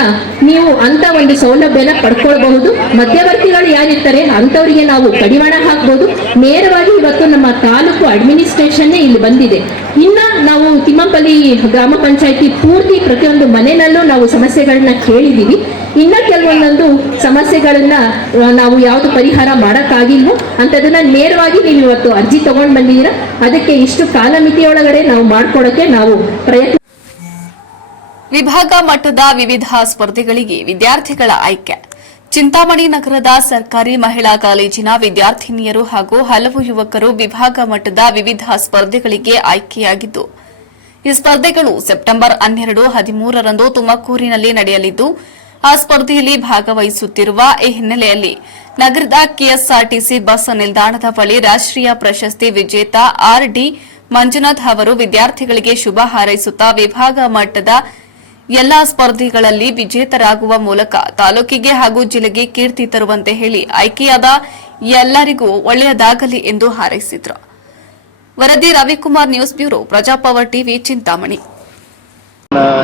ನೀವು ಅಂತ ಒಂದು ಸೌಲಭ್ಯನ ಪಡ್ಕೊಳ್ಬಹುದು. ಮಧ್ಯವರ್ತಿಗಳು ಯಾರಿರ್ತಾರೆ ಅಂತವರಿಗೆ ನಾವು ಕಡಿವಾಣ ಹಾಕ್ಬೋದು. ನೇರವಾಗಿ ಇವತ್ತು ನಮ್ಮ ತಾಲೂಕು ಅಡ್ಮಿನಿಸ್ಟ್ರೇಷನ್ ಇಲ್ಲಿ ಬಂದಿದೆ. ಇನ್ನ ನಾವು ತಿಮ್ಮಪಲ್ಲಿ ಗ್ರಾಮ ಪಂಚಾಯತಿ ಪೂರ್ತಿ ಪ್ರತಿಯೊಂದು ಮನೆಯಲ್ಲೂ ನಾವು ಸಮಸ್ಯೆಗಳನ್ನ ಕೇಳಿದೀವಿ. ಇನ್ನ ಕೆಲವೊಂದೊಂದು ಸಮಸ್ಯೆಗಳನ್ನ ನಾವು ಯಾವ್ದು ಪರಿಹಾರ ಮಾಡಕ್ಕಾಗಿಲ್ವೋ ಅಂತದನ್ನ ನೇರವಾಗಿ ನೀವು ಇವತ್ತು ಅರ್ಜಿ ತಗೊಂಡ್ ಬಂದಿದ್ದೀರಾ. ಅದಕ್ಕೆ ಇಷ್ಟು ಕಾಲಮಿತಿಯೊಳಗಡೆ ನಾವು ಮಾಡ್ಕೊಡಕ್ಕೆ ನಾವು ಪ್ರಯತ್ನ. ವಿಭಾಗ ಮಟ್ಟದ ವಿವಿಧ ಸ್ಪರ್ಧೆಗಳಿಗೆ ವಿದ್ಯಾರ್ಥಿಗಳ ಆಯ್ಕೆ. ಚಿಂತಾಮಣಿ ನಗರದ ಸರ್ಕಾರಿ ಮಹಿಳಾ ಕಾಲೇಜಿನ ವಿದ್ಯಾರ್ಥಿನಿಯರು ಹಾಗೂ ಹಲವು ಯುವಕರು ವಿಭಾಗ ಮಟ್ಟದ ವಿವಿಧ ಸ್ಪರ್ಧೆಗಳಿಗೆ ಆಯ್ಕೆಯಾಗಿದ್ದು, ಈ ಸ್ಪರ್ಧೆಗಳು ಸೆಪ್ಟೆಂಬರ್ 12, 13ರಂದು ತುಮಕೂರಿನಲ್ಲಿ ನಡೆಯಲಿದ್ದು, ಆ ಸ್ಪರ್ಧೆಯಲ್ಲಿ ಭಾಗವಹಿಸುತ್ತಿರುವ ಈ ಹಿನ್ನೆಲೆಯಲ್ಲಿ ನಗರದ ಕೆಎಸ್ಆರ್ಟಿಸಿ ಬಸ್ ನಿಲ್ದಾಣದ ಬಳಿ ರಾಷ್ಟ್ರೀಯ ಪ್ರಶಸ್ತಿ ವಿಜೇತ ಆರ್.ಡಿ. ಮಂಜುನಾಥ್ ಅವರು ವಿದ್ಯಾರ್ಥಿಗಳಿಗೆ ಶುಭ ಹಾರೈಸುತ್ತಾ ವಿಭಾಗ ಮಟ್ಟದ ಎಲ್ಲಾ ಸ್ಪರ್ಧೆಗಳಲ್ಲಿ ವಿಜೇತರಾಗುವ ಮೂಲಕ ತಾಲೂಕಿಗೆ ಹಾಗೂ ಜಿಲ್ಲೆಗೆ ಕೀರ್ತಿ ತರುವಂತೆ ಹೇಳಿ ಆಯ್ಕೆಯಾದ ಎಲ್ಲರಿಗೂ ಒಳ್ಳೆಯದಾಗಲಿ ಎಂದು ಹಾರೈಸಿದರು. ವರದಿ Ravikumar, news bureau, Prajapower TV, Chintamani.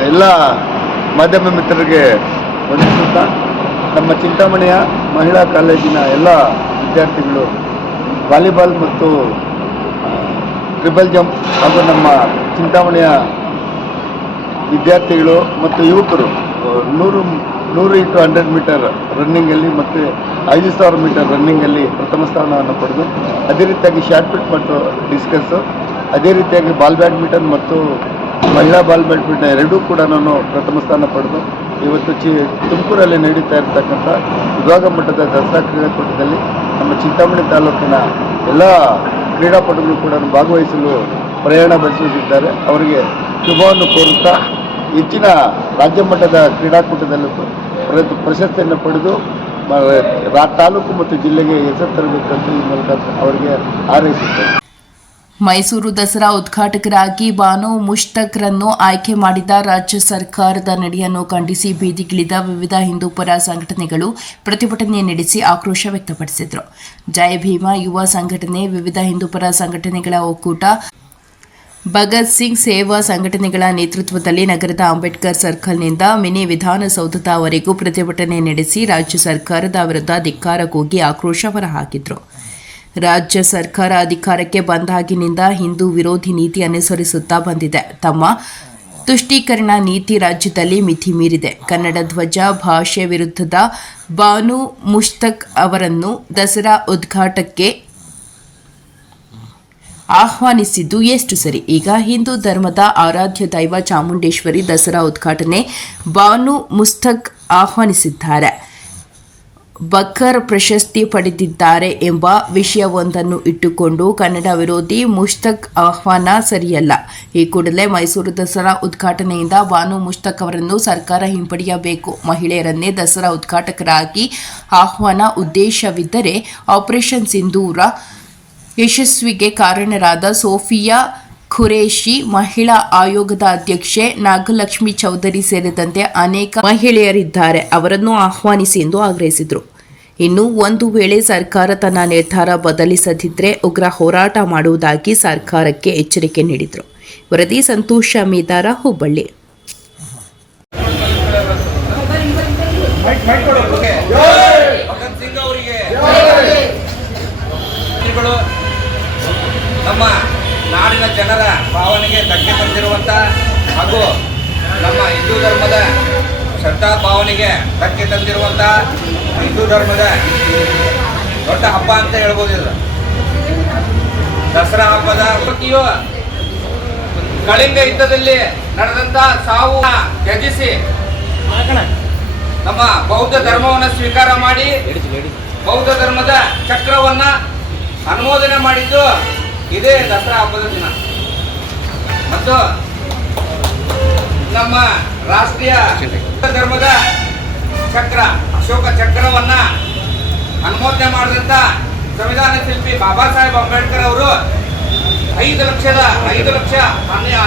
ಎಲ್ಲ ಮಾಧ್ಯಮ ಮಿತ್ರರಿಗೆ ವಂದಿಸುತ್ತಾ ನಮ್ಮ ಚಿಂತಾಮಣಿಯ ಮಹಿಳಾ ಕಾಲೇಜಿನ ಎಲ್ಲ ವಿದ್ಯಾರ್ಥಿಗಳು ವಾಲಿಬಾಲ್ ಮತ್ತು ಟ್ರಿಬಲ್ ಜಂಪ್ ಹಾಗೂ ನಮ್ಮ ಚಿಂತಾಮಣಿಯ ವಿದ್ಯಾರ್ಥಿಗಳು ಮತ್ತು ಯುವಕರು 100 × 100 ಮೀಟರ್ ರನ್ನಿಂಗಲ್ಲಿ ಮತ್ತು 5000 ಮೀಟರ್ ರನ್ನಿಂಗಲ್ಲಿ ಪ್ರಥಮ ಸ್ಥಾನವನ್ನು ಪಡೆದು, ಅದೇ ರೀತಿಯಾಗಿ ಶಾರ್ಟ್ ಪುಟ್ ಮತ್ತು ಡಿಸ್ಕಸ್ಸು, ಅದೇ ರೀತಿಯಾಗಿ ಬಾಲ್ ಬ್ಯಾಡ್ಮಿಂಟನ್ ಮತ್ತು ಮಹಿಳಾ ಬಾಲ್ ಬ್ಯಾಡ್ಮಿಂಟನ್ ಎರಡೂ ಕೂಡ ನಾನು ಪ್ರಥಮ ಸ್ಥಾನ ಪಡೆದು ಇವತ್ತು ತುಮಕೂರಲ್ಲಿ ನಡೀತಾ ಇರತಕ್ಕಂಥ ವಿಭಾಗ ಮಟ್ಟದ ದಸರಾ ಕ್ರೀಡಾಕೂಟದಲ್ಲಿ ನಮ್ಮ ಚಿಂತಾಮಣಿ ತಾಲೂಕಿನ ಎಲ್ಲ ಕ್ರೀಡಾಪಟುಗಳು ಕೂಡ ಭಾಗವಹಿಸಲು ಪ್ರಯಾಣ ಬೆಳೆಸುತ್ತಿದ್ದಾರೆ. ಅವರಿಗೆ ಶುಭವನ್ನು ಕೋರುತ್ತಾ ಹೆಚ್ಚಿನ ರಾಜ್ಯ ಮಟ್ಟದ ಕ್ರೀಡಾಕೂಟದಲ್ಲೂ ಪ್ರಶಸ್ತಿಯನ್ನು ಪಡೆದು ತಾಲೂಕು ಮತ್ತು ಜಿಲ್ಲೆಗೆ ಹೆಸರು ತರಬೇಕಂತ ಈ ಮೂಲಕ ಅವರಿಗೆ ಹಾರೈಸುತ್ತೇನೆ. ಮೈಸೂರು ದಸರಾ ಉದ್ಘಾಟಕರಾಗಿ ಬಾನು ಮುಷ್ತಕ್ರನ್ನು ಆಯ್ಕೆ ಮಾಡಿದ ರಾಜ್ಯ ಸರ್ಕಾರದ ನಡೆಯನ್ನು ಖಂಡಿಸಿ ಬೀದಿಗಿಳಿದ ವಿವಿಧ ಹಿಂದೂಪರ ಸಂಘಟನೆಗಳು ಪ್ರತಿಭಟನೆ ನಡೆಸಿ ಆಕ್ರೋಶ ವ್ಯಕ್ತಪಡಿಸಿದರು. ಜಯ ಭೀಮ ಯುವ ಸಂಘಟನೆ, ವಿವಿಧ ಹಿಂದೂಪರ ಸಂಘಟನೆಗಳ ಒಕ್ಕೂಟ, ಭಗತ್ ಸಿಂಗ್ ಸೇವಾ ಸಂಘಟನೆಗಳ ನೇತೃತ್ವದಲ್ಲಿ ನಗರದ ಅಂಬೇಡ್ಕರ್ ಸರ್ಕಲ್ನಿಂದ ಮಿನಿ ವಿಧಾನಸೌಧದವರೆಗೂ ಪ್ರತಿಭಟನೆ ನಡೆಸಿ ರಾಜ್ಯ ಸರ್ಕಾರದ ವಿರುದ್ಧ ಧಿಕ್ಕಾರ ಕೂಗಿ ಆಕ್ರೋಶ ಹೊರಹಾಕಿದರು. ರಾಜ್ಯ ಸರ್ಕಾರ ಅಧಿಕಾರಕ್ಕೆ ಬಂದಾಗಿನಿಂದ ಹಿಂದೂ ವಿರೋಧಿ ನೀತಿ ಅನುಸರಿಸುತ್ತಾ ಬಂದಿದೆ. ತಮ್ಮ ತುಷ್ಟೀಕರಣ ನೀತಿ ರಾಜ್ಯದಲ್ಲಿ ಮಿತಿ ಮೀರಿದೆ. ಕನ್ನಡ ಧ್ವಜ ಭಾಷೆ ವಿರುದ್ಧದ ಬಾನು ಮುಷ್ತಕ್ ಅವರನ್ನು ದಸರಾ ಉದ್ಘಾಟಕ್ಕೆ ಆಹ್ವಾನಿಸಿದ್ದು ಎಷ್ಟು ಸರಿ? ಈಗ ಹಿಂದೂ ಧರ್ಮದ ಆರಾಧ್ಯ ದೈವ ಚಾಮುಂಡೇಶ್ವರಿ ದಸರಾ ಉದ್ಘಾಟನೆ ಬಾನು ಮುಸ್ತಕ್ ಆಹ್ವಾನಿಸಿದ್ದಾರೆ. ಬಕರ್ ಪ್ರಶಸ್ತಿ ಪಡೆದಿದ್ದಾರೆ ಎಂಬ ವಿಷಯವೊಂದನ್ನು ಇಟ್ಟುಕೊಂಡು ಕನ್ನಡ ವಿರೋಧಿ ಮುಷ್ತಕ್ ಆಹ್ವಾನ ಸರಿಯಲ್ಲ. ಈ ಕೂಡಲೇ ಮೈಸೂರು ದಸರಾ ಉದ್ಘಾಟನೆಯಿಂದ ಬಾನು ಮುಷ್ತಕ್ ಅವರನ್ನು ಸರ್ಕಾರ ಹಿಂಪಡೆಯಬೇಕು. ಮಹಿಳೆಯರನ್ನೇ ದಸರಾ ಉದ್ಘಾಟಕರಾಗಿ ಆಹ್ವಾನ ಉದ್ದೇಶವಿದ್ದರೆ ಆಪರೇಷನ್ ಸಿಂಧೂರ ಯಶಸ್ವಿಗೆ ಕಾರಣರಾದ ಸೋಫಿಯಾ ಖುರೇಶಿ, ಮಹಿಳಾ ಆಯೋಗದ ಅಧ್ಯಕ್ಷೆ ನಾಗಲಕ್ಷ್ಮಿ ಚೌಧರಿ ಸೇರಿದಂತೆ ಅನೇಕ ಮಹಿಳೆಯರಿದ್ದಾರೆ. ಅವರನ್ನು ಆಹ್ವಾನಿಸಿ ಎಂದು ಆಗ್ರಹಿಸಿದರು. ಇನ್ನು ಒಂದು ವೇಳೆ ಸರ್ಕಾರ ತನ್ನ ನಿರ್ಧಾರ ಬದಲಿಸದಿದ್ದರೆ ಉಗ್ರ ಹೋರಾಟ ಮಾಡುವುದಾಗಿ ಸರ್ಕಾರಕ್ಕೆ ಎಚ್ಚರಿಕೆ ನೀಡಿದರು. ವರದಿ ಸಂತೋಷ ಮೇದಾರ, ಹುಬ್ಬಳ್ಳಿ. ನಮ್ಮ ನಾಡಿನ ಜನರ ಭಾವನೆಗೆ ಧಕ್ಕೆ ತಂದಿರುವಂಥ ಹಾಗೂ ನಮ್ಮ ಹಿಂದೂ ಧರ್ಮದ ಶ್ರದ್ಧಾ ಭಾವನೆಗೆ ಧಕ್ಕೆ ತಂದಿರುವಂಥ ಹಿಂದೂ ಧರ್ಮದ ದೊಡ್ಡ ಹಬ್ಬ ಅಂತ ಹೇಳ್ಬೋದು ಇದು. ದಸರಾ ಹಬ್ಬದ ಪ್ರತಿಯು ಕಳಿಂಗ ಯುದ್ಧದಲ್ಲಿ ನಡೆದಂಥ ಸಾವು ತ್ಯಜಿಸಿ ನಮ್ಮ ಬೌದ್ಧ ಧರ್ಮವನ್ನು ಸ್ವೀಕಾರ ಮಾಡಿ ಬೌದ್ಧ ಧರ್ಮದ ಚಕ್ರವನ್ನ ಅನುಮೋದನೆ ಮಾಡಿದ್ದು ಇದೇ ದಸರಾ ಹಬ್ಬದ ದಿನ. ಮತ್ತು ನಮ್ಮ ರಾಷ್ಟ್ರೀಯ ಧರ್ಮದ ಚಕ್ರ ಅಶೋಕ ಚಕ್ರವನ್ನ ಅನುಮೋದನೆ ಮಾಡಿದಂತ ಸಂವಿಧಾನ ಶಿಲ್ಪಿ ಬಾಬಾ ಸಾಹೇಬ್ ಅಂಬೇಡ್ಕರ್ ಅವರು 5 ಲಕ್ಷ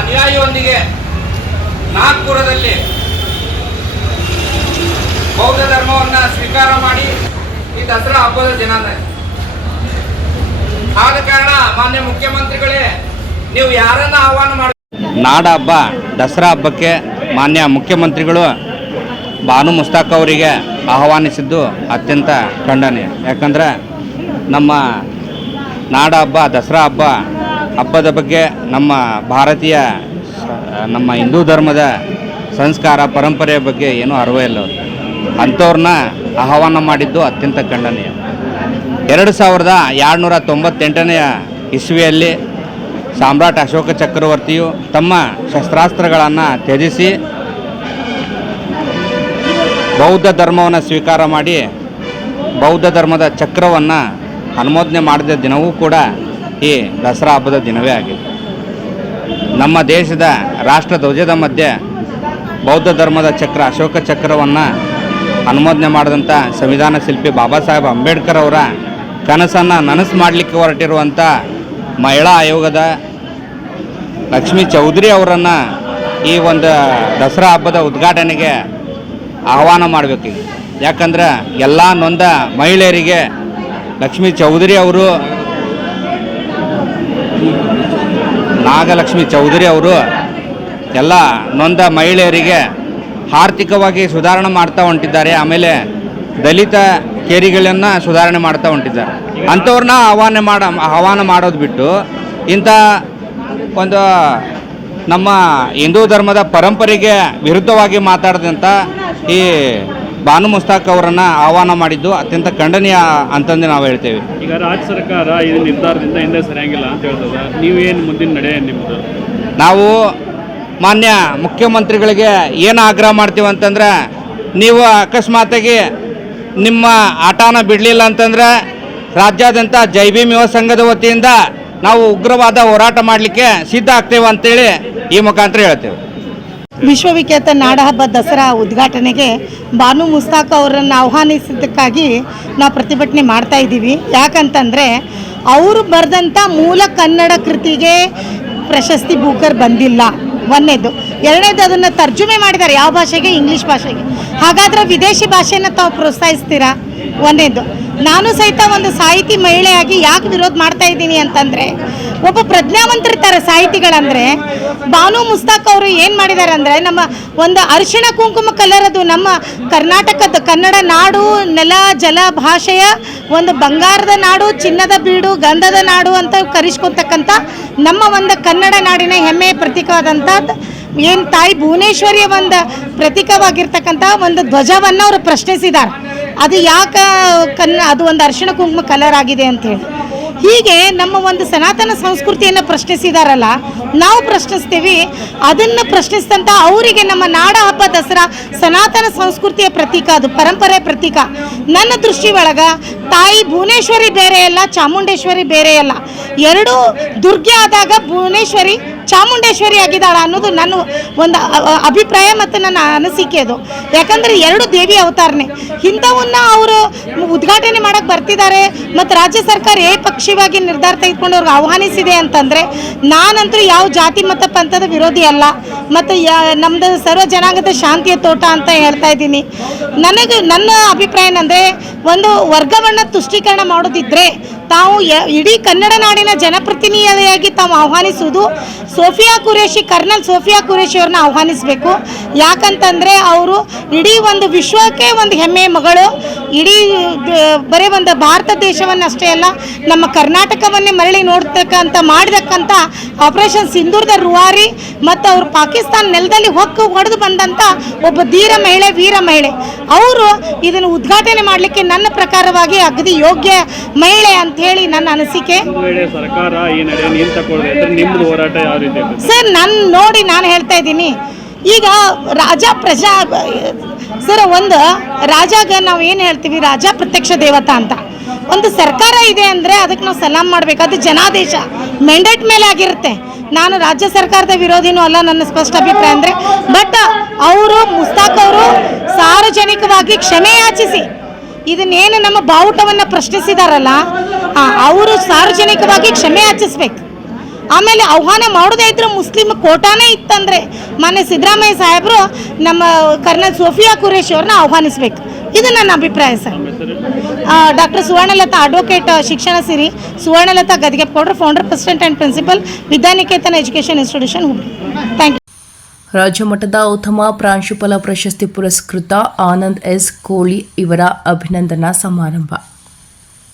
ಅನುಯಾಯಿಯೊಂದಿಗೆ ನಾಗ್ಪುರದಲ್ಲಿ ಬೌದ್ಧ ಧರ್ಮವನ್ನ ಸ್ವೀಕಾರ ಮಾಡಿ ಈ ದಸರಾ ಹಬ್ಬದ ದಿನ. ಆದ ಕಾರಣ ಮಾನ್ಯ ಮುಖ್ಯಮಂತ್ರಿಗಳೇ, ನೀವು ಯಾರನ್ನ ಆಹ್ವಾನ ಮಾಡಿ ನಾಡ ಹಬ್ಬ ದಸರಾ ಹಬ್ಬಕ್ಕೆ ಮಾನ್ಯ ಮುಖ್ಯಮಂತ್ರಿಗಳು ಬಾನು ಮುಸ್ತಾಕ್ ಅವರಿಗೆ ಆಹ್ವಾನಿಸಿದ್ದು ಅತ್ಯಂತ ಖಂಡನೀಯ. ಯಾಕಂದರೆ ನಮ್ಮ ನಾಡ ಹಬ್ಬ ದಸರಾ ಹಬ್ಬದ ಬಗ್ಗೆ ನಮ್ಮ ಭಾರತೀಯ ನಮ್ಮ ಹಿಂದೂ ಧರ್ಮದ ಸಂಸ್ಕಾರ ಪರಂಪರೆಯ ಬಗ್ಗೆ ಏನೂ ಅರಿವೇ ಇಲ್ಲ. ಅಂಥವ್ರನ್ನ ಆಹ್ವಾನ ಮಾಡಿದ್ದು ಅತ್ಯಂತ ಖಂಡನೀಯ. 2298 ಇಸ್ವಿಯಲ್ಲಿ ಸಾಮ್ರಾಟ್ ಅಶೋಕ ಚಕ್ರವರ್ತಿಯು ತಮ್ಮ ಶಸ್ತ್ರಾಸ್ತ್ರಗಳನ್ನು ತ್ಯಜಿಸಿ ಬೌದ್ಧ ಧರ್ಮವನ್ನು ಸ್ವೀಕಾರ ಮಾಡಿ ಬೌದ್ಧ ಧರ್ಮದ ಚಕ್ರವನ್ನು ಅನುಮೋದನೆ ಮಾಡಿದ ದಿನವೂ ಕೂಡ ಈ ದಸರಾ ಹಬ್ಬದ ದಿನವೇ ಆಗಿದೆ. ನಮ್ಮ ದೇಶದ ರಾಷ್ಟ್ರ ಧ್ವಜದ ಮಧ್ಯೆ ಬೌದ್ಧ ಧರ್ಮದ ಚಕ್ರ ಅಶೋಕ ಚಕ್ರವನ್ನು ಅನುಮೋದನೆ ಮಾಡಿದಂಥ ಸಂವಿಧಾನ ಶಿಲ್ಪಿ ಬಾಬಾ ಸಾಹೇಬ್ ಅಂಬೇಡ್ಕರ್ ಅವರ ಕನಸನ್ನು ನನಸು ಮಾಡಲಿಕ್ಕೆ ಹೊರಟಿರುವಂಥ ಮಹಿಳಾ ಆಯೋಗದ ಲಕ್ಷ್ಮೀ ಚೌಧರಿ ಅವರನ್ನು ಈ ಒಂದು ದಸರಾ ಹಬ್ಬದ ಉದ್ಘಾಟನೆಗೆ ಆಹ್ವಾನ ಮಾಡಬೇಕೀಗ. ಯಾಕಂದ್ರೆ ಎಲ್ಲ ನೊಂದ ಮಹಿಳೆಯರಿಗೆ ಲಕ್ಷ್ಮೀ ಚೌಧರಿ ಅವರು ನಾಗಲಕ್ಷ್ಮಿ ಚೌಧರಿ ಅವರು ಎಲ್ಲ ನೊಂದ ಮಹಿಳೆಯರಿಗೆ ಆರ್ಥಿಕವಾಗಿ ಸುಧಾರಣೆ ಮಾಡ್ತಾ ಹೊಂಟಿದ್ದಾರೆ. ಆಮೇಲೆ ದಲಿತ ಕೇರಿಗಳನ್ನು ಸುಧಾರಣೆ ಮಾಡ್ತಾ ಹೊಂಟಿದ್ದಾರೆ. ಅಂಥವ್ರನ್ನ ಆಹ್ವಾನ ಮಾಡೋದು ಬಿಟ್ಟು ಇಂಥ ಒಂದು ನಮ್ಮ ಹಿಂದೂ ಧರ್ಮದ ಪರಂಪರೆಗೆ ವಿರುದ್ಧವಾಗಿ ಮಾತಾಡಿದಂಥ ಈ ಬಾನು ಮುಸ್ತಾಕ್ ಅವರನ್ನು ಆಹ್ವಾನ ಮಾಡಿದ್ದು ಅತ್ಯಂತ ಖಂಡನೀಯ ಅಂತಂದು ನಾವು ಹೇಳ್ತೇವೆ. ಈಗ ರಾಜ್ಯ ಸರ್ಕಾರ ಈ ನಿರ್ಧಾರದಿಂದ ಹಿಂದೆ ಸರಿಯಾಗಿಲ್ಲ ಅಂತ ಹೇಳ್ತದೆ. ನೀವೇನು ಮುಂದಿನ ನಡೆ ನಿಮ್ಮದು? ನಾವು ಮಾನ್ಯ ಮುಖ್ಯಮಂತ್ರಿಗಳಿಗೆ ಏನು ಆಗ್ರಹ ಮಾಡ್ತೀವಿ ಅಂತಂದ್ರೆ, ನೀವು ಅಕಸ್ಮಾತಾಗಿ ನಿಮ್ಮ ಆಟನ ಬಿಡಲಿಲ್ಲ ಅಂತಂದ್ರೆ ರಾಜ್ಯಾದ್ಯಂತ ಜೈ ಭೀಮ್ ಯುವ ಸಂಘದ ವತಿಯಿಂದ ನಾವು ಉಗ್ರವಾದ ಹೋರಾಟ ಮಾಡಲಿಕ್ಕೆ ಸಿದ್ಧ ಆಗ್ತೇವೆ ಅಂತೇಳಿ ಈ ಮುಖಾಂತರ ಹೇಳ್ತೇವೆ. ವಿಶ್ವವಿಖ್ಯಾತ ನಾಡಹಬ್ಬ ದಸರಾ ಉದ್ಘಾಟನೆಗೆ ಬಾನು ಮುಸ್ತಾಕ್ ಅವರನ್ನು ಆಹ್ವಾನಿಸಿದ್ದಕ್ಕಾಗಿ ನಾವು ಪ್ರತಿಭಟನೆ ಮಾಡ್ತಾ ಇದ್ದೀವಿ. ಯಾಕಂತಂದರೆ ಅವರು ಬರೆದಂಥ ಮೂಲ ಕನ್ನಡ ಕೃತಿಗೆ ಪ್ರಶಸ್ತಿ ಬೂಕರ್ ಬಂದಿಲ್ಲ, ಒಂದನೇದು. ಎರಡನೇದು, ಅದನ್ನು ತರ್ಜುಮೆ ಮಾಡಿದ್ದಾರೆ ಯಾವ ಭಾಷೆಗೆ? ಇಂಗ್ಲೀಷ್ ಭಾಷೆಗೆ. ಹಾಗಾದರೆ ವಿದೇಶಿ ಭಾಷೆಯನ್ನು ತಾವು ಪ್ರೋತ್ಸಾಹಿಸ್ತೀರಾ? ಒಂದನೇದು. ನಾನು ಸಹಿತ ಒಂದು ಸಾಹಿತಿ ಮಹಿಳೆಯಾಗಿ ಯಾಕೆ ವಿರೋಧ ಮಾಡ್ತಾ ಇದ್ದೀನಿ ಅಂತಂದರೆ, ಒಬ್ಬ ಪ್ರಜ್ಞಾವಂತರಿರ್ತಾರೆ ಸಾಹಿತಿಗಳಂದರೆ. ಬಾನು ಮುಸ್ತಾಕ್ ಅವರು ಏನು ಮಾಡಿದ್ದಾರೆ ಅಂದರೆ, ನಮ್ಮ ಒಂದು ಅರಿಶಿಣ ಕುಂಕುಮ ಕಲರದು ನಮ್ಮ ಕರ್ನಾಟಕದ ಕನ್ನಡ ನಾಡು, ನೆಲ ಜಲ ಭಾಷೆಯ ಒಂದು ಬಂಗಾರದ ನಾಡು, ಚಿನ್ನದ ಬೀಡು, ಗಂಧದ ನಾಡು ಅಂತ ಕರೆಸ್ಕೊತಕ್ಕಂಥ ನಮ್ಮ ಒಂದು ಕನ್ನಡ ನಾಡಿನ ಹೆಮ್ಮೆಯ ಪ್ರತೀಕವಾದಂಥದ್ದು ಏನು ತಾಯಿ ಭುವನೇಶ್ವರಿಯ ಒಂದು ಪ್ರತೀಕವಾಗಿರ್ತಕ್ಕಂಥ ಒಂದು ಧ್ವಜವನ್ನು ಅವರು ಪ್ರಶ್ನಿಸಿದ್ದಾರೆ. ಅದು ಯಾಕೆ ಅದು ಒಂದು ಅರಿಶಿಣ ಕುಂಕುಮ ಕಲರ್ ಆಗಿದೆ ಅಂಥೇಳಿ. ಹೀಗೆ ನಮ್ಮ ಒಂದು ಸನಾತನ ಸಂಸ್ಕೃತಿಯನ್ನು ಪ್ರಶ್ನಿಸಿದಾರಲ್ಲ, ನಾವು ಪ್ರಶ್ನಿಸ್ತೀವಿ. ಅದನ್ನು ಪ್ರಶ್ನಿಸಿದಂಥ ಅವರಿಗೆ ನಮ್ಮ ನಾಡ ಹಬ್ಬ ದಸರಾ ಸನಾತನ ಸಂಸ್ಕೃತಿಯ ಪ್ರತೀಕ, ಅದು ಪರಂಪರೆ ಪ್ರತೀಕ. ನನ್ನ ದೃಷ್ಟಿ ಒಳಗೆ ತಾಯಿ ಭುವನೇಶ್ವರಿ ಬೇರೆ ಅಲ್ಲ, ಚಾಮುಂಡೇಶ್ವರಿ ಬೇರೆ ಅಲ್ಲ. ಎರಡೂ ದುರ್ಗೆ ಆದಾಗ ಭುವನೇಶ್ವರಿ ಚಾಮುಂಡೇಶ್ವರಿ ಆಗಿದ್ದಾಳ ಅನ್ನೋದು ನನ್ನ ಒಂದು ಅಭಿಪ್ರಾಯ ಮತ್ತು ನನ್ನ ಅನಿಸಿಕೆ ಅದು. ಯಾಕಂದರೆ ಎರಡು ದೇವಿ ಅವತಾರನೆ. ಇಂಥವನ್ನ ಅವರು ಉದ್ಘಾಟನೆ ಮಾಡೋಕ್ಕೆ ಬರ್ತಿದ್ದಾರೆ ಮತ್ತು ರಾಜ್ಯ ಸರ್ಕಾರ ಏಕಪಕ್ಷೀಯವಾಗಿ ನಿರ್ಧಾರ ತೆಗೆದುಕೊಂಡು ಅವ್ರಿಗೆ ಆಹ್ವಾನಿಸಿದೆ ಅಂತಂದರೆ, ನಾನಂತೂ ಯಾವ ಜಾತಿ ಮತ್ತು ಪಂಥದ ವಿರೋಧಿ ಅಲ್ಲ ಮತ್ತು ನಮ್ಮದು ಸರ್ವ ಜನಾಂಗದ ಶಾಂತಿಯ ತೋಟ ಅಂತ ಹೇಳ್ತಾ ಇದ್ದೀನಿ. ನನ್ನ ಅಭಿಪ್ರಾಯ ಏನಂದರೆ, ಒಂದು ವರ್ಗವನ್ನು ತುಷ್ಟೀಕರಣ ಮಾಡೋದಿದ್ದರೆ ತಾವು ಇಡೀ ಕನ್ನಡ ನಾಡಿನ ಜನಪ್ರತಿನಿಧಿಯಾಗಿ ತಾವು ಆಹ್ವಾನಿಸುವುದು ಕರ್ನಲ್ ಸೋಫಿಯಾ ಖುರೇಶಿ ಅವ್ರನ್ನ ಆಹ್ವಾನಿಸಬೇಕು. ಯಾಕಂತಂದರೆ ಅವರು ಇಡೀ ಒಂದು ವಿಶ್ವಕ್ಕೆ ಒಂದು ಹೆಮ್ಮೆಯ ಮಗಳು. ಇಡೀ ಬರೀ ಒಂದು ಭಾರತ ದೇಶವನ್ನು ಅಷ್ಟೇ ಅಲ್ಲ, ನಮ್ಮ ಕರ್ನಾಟಕವನ್ನೇ ಮರಳಿ ಮಾಡಿದಕ್ಕಂಥ ಆಪರೇಷನ್ ಸಿಂಧೂರದ ರೂವಾರಿ ಮತ್ತು ಅವರು ಪಾಕಿಸ್ತಾನ ನೆಲದಲ್ಲಿ ಹೊಡೆದು ಬಂದಂಥ ಒಬ್ಬ ಧೀರ ಮಹಿಳೆ, ವೀರ ಮಹಿಳೆ. ಅವರು ಇದನ್ನು ಉದ್ಘಾಟನೆ ಮಾಡಲಿಕ್ಕೆ ನನ್ನ ಪ್ರಕಾರವಾಗಿ ಅಗದಿ ಯೋಗ್ಯ ಮಹಿಳೆ ಅಂತ ಹೇಳಿ ನನ್ನ ಅನಿಸಿಕೆ. ಸರ್ಕಾರ ಈ ನಡೆಯನ್ನು ತಗೊಳ್ಳದೆ ನಿಮ್ಮದು ಹೋರಾಟ ಯಾವ ರೀತಿ ಸರ್? ನಾನು ಹೇಳ್ತಾ ಇದ್ದೀನಿ, ಈಗ ಒಂದು ರಾಜಾಗ ನಾವು ಏನು ಹೇಳ್ತೀವಿ, ರಾಜ ಪ್ರತ್ಯಕ್ಷ ದೇವತಾ ಅಂತ. ಒಂದು ಸರ್ಕಾರ ಇದೆ ಅಂದರೆ ಅದಕ್ಕೆ ನಾವು ಸಲಾಮ್ ಮಾಡಬೇಕು. ಅದು ಜನಾದೇಶ ಮ್ಯಾಂಡೇಟ್ ಮೇಲೆ ಆಗಿರುತ್ತೆ. ನಾನು ರಾಜ್ಯ ಸರ್ಕಾರದ ವಿರೋಧಿನೂ ಅಲ್ಲ, ನನ್ನ ಸ್ಪಷ್ಟ ಅಭಿಪ್ರಾಯ ಅಂದರೆ. ಬಟ್ ಅವರು ಮುಸ್ತಾಕ್ ಅವರು ಸಾರ್ವಜನಿಕವಾಗಿ ಕ್ಷಮೆ ಯಾಚಿಸಿ ಇದನ್ನೇನು ನಮ್ಮ ಬಾವುಟವನ್ನು ಪ್ರಶ್ನಿಸಿದಾರಲ್ಲ, ಅವರು ಸಾರ್ವಜನಿಕವಾಗಿ ಕ್ಷಮೆ ಯಾಚಿಸ್ಬೇಕು. ಆಮೇಲೆ ಆಹ್ವಾನ ಮಾಡೋದೇ ಇದ್ದರೂ ಮುಸ್ಲಿಂ ಕೋಟಾನೇ ಇತ್ತಂದರೆ ಮಾನ್ಯ ಸಿದ್ದರಾಮಯ್ಯ ಸಾಹೇಬರು ನಮ್ಮ ಕರ್ನಲ್ ಸೋಫಿಯಾ ಖುರೇಶಿ ಅವ್ರನ್ನ ಆಹ್ವಾನಿಸಬೇಕು. ಇದು ನನ್ನ ಅಭಿಪ್ರಾಯ sir. Doctor Suvarnalatha, advocate, Shikshana Siri, Suvarnalatha ಗದಿಗೆಪ್ಪಗೌಡರು, founder, president and principal, Vidyaniketana education institution, Hubli. Thank you. ರಾಜ್ಯ ಮಟ್ಟದ ಉತ್ತಮ ಪ್ರಾಂಶುಪಾಲ ಪ್ರಶಸ್ತಿ ಪುರಸ್ಕೃತ ಆನಂದ್ ಎಸ್ ಕೋಳಿ ಇವರ ಅಭಿನಂದನಾ ಸಮಾರಂಭ.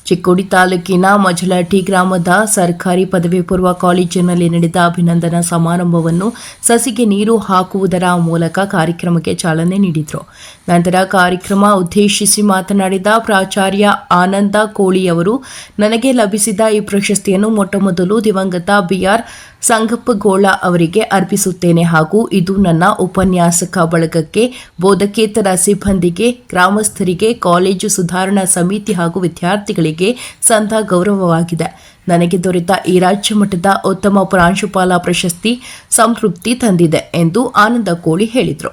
ಚಿಕ್ಕೋಡಿ ತಾಲೂಕಿನ ಮಜಲಟಿ ಗ್ರಾಮದ ಸರ್ಕಾರಿ ಪದವಿ ಪೂರ್ವ ಕಾಲೇಜಿನಲ್ಲಿ ನಡೆದ ಅಭಿನಂದನಾ ಸಮಾರಂಭವನ್ನು ಸಸಿಗೆ ನೀರು ಹಾಕುವುದರ ಮೂಲಕ ಕಾರ್ಯಕ್ರಮಕ್ಕೆ ಚಾಲನೆ ನೀಡಿದರು. ನಂತರ ಕಾರ್ಯಕ್ರಮ ಉದ್ದೇಶಿಸಿ ಮಾತನಾಡಿದ ಪ್ರಾಚಾರ್ಯ ಆನಂದ ಕೋಳಿಯವರು, ನನಗೆ ಲಭಿಸಿದ ಈ ಪ್ರಶಸ್ತಿಯನ್ನು ಮೊಟ್ಟಮೊದಲು ದಿವಂಗತ ಬಿಆರ್ ಸಂಗಪ್ಪಗೋಳ ಅವರಿಗೆ ಅರ್ಪಿಸುತ್ತೇನೆ ಹಾಗೂ ಇದು ನನ್ನ ಉಪನ್ಯಾಸಕ ಬಳಗಕ್ಕೆ, ಬೋಧಕೇತರ ಸಿಬ್ಬಂದಿಗೆ, ಗ್ರಾಮಸ್ಥರಿಗೆ, ಕಾಲೇಜು ಸುಧಾರಣಾ ಸಮಿತಿ ಹಾಗೂ ವಿದ್ಯಾರ್ಥಿಗಳಿಗೆ ಸಂದ ಗೌರವವಾಗಿದೆ. ನನಗೆ ದೊರೆತ ಈ ರಾಜ್ಯ ಮಟ್ಟದ ಉತ್ತಮ ಪ್ರಾಂಶುಪಾಲ ಪ್ರಶಸ್ತಿ ಸಂತೃಪ್ತಿ ತಂದಿದೆ ಎಂದು ಆನಂದ ಕೋಳಿ ಹೇಳಿದರು.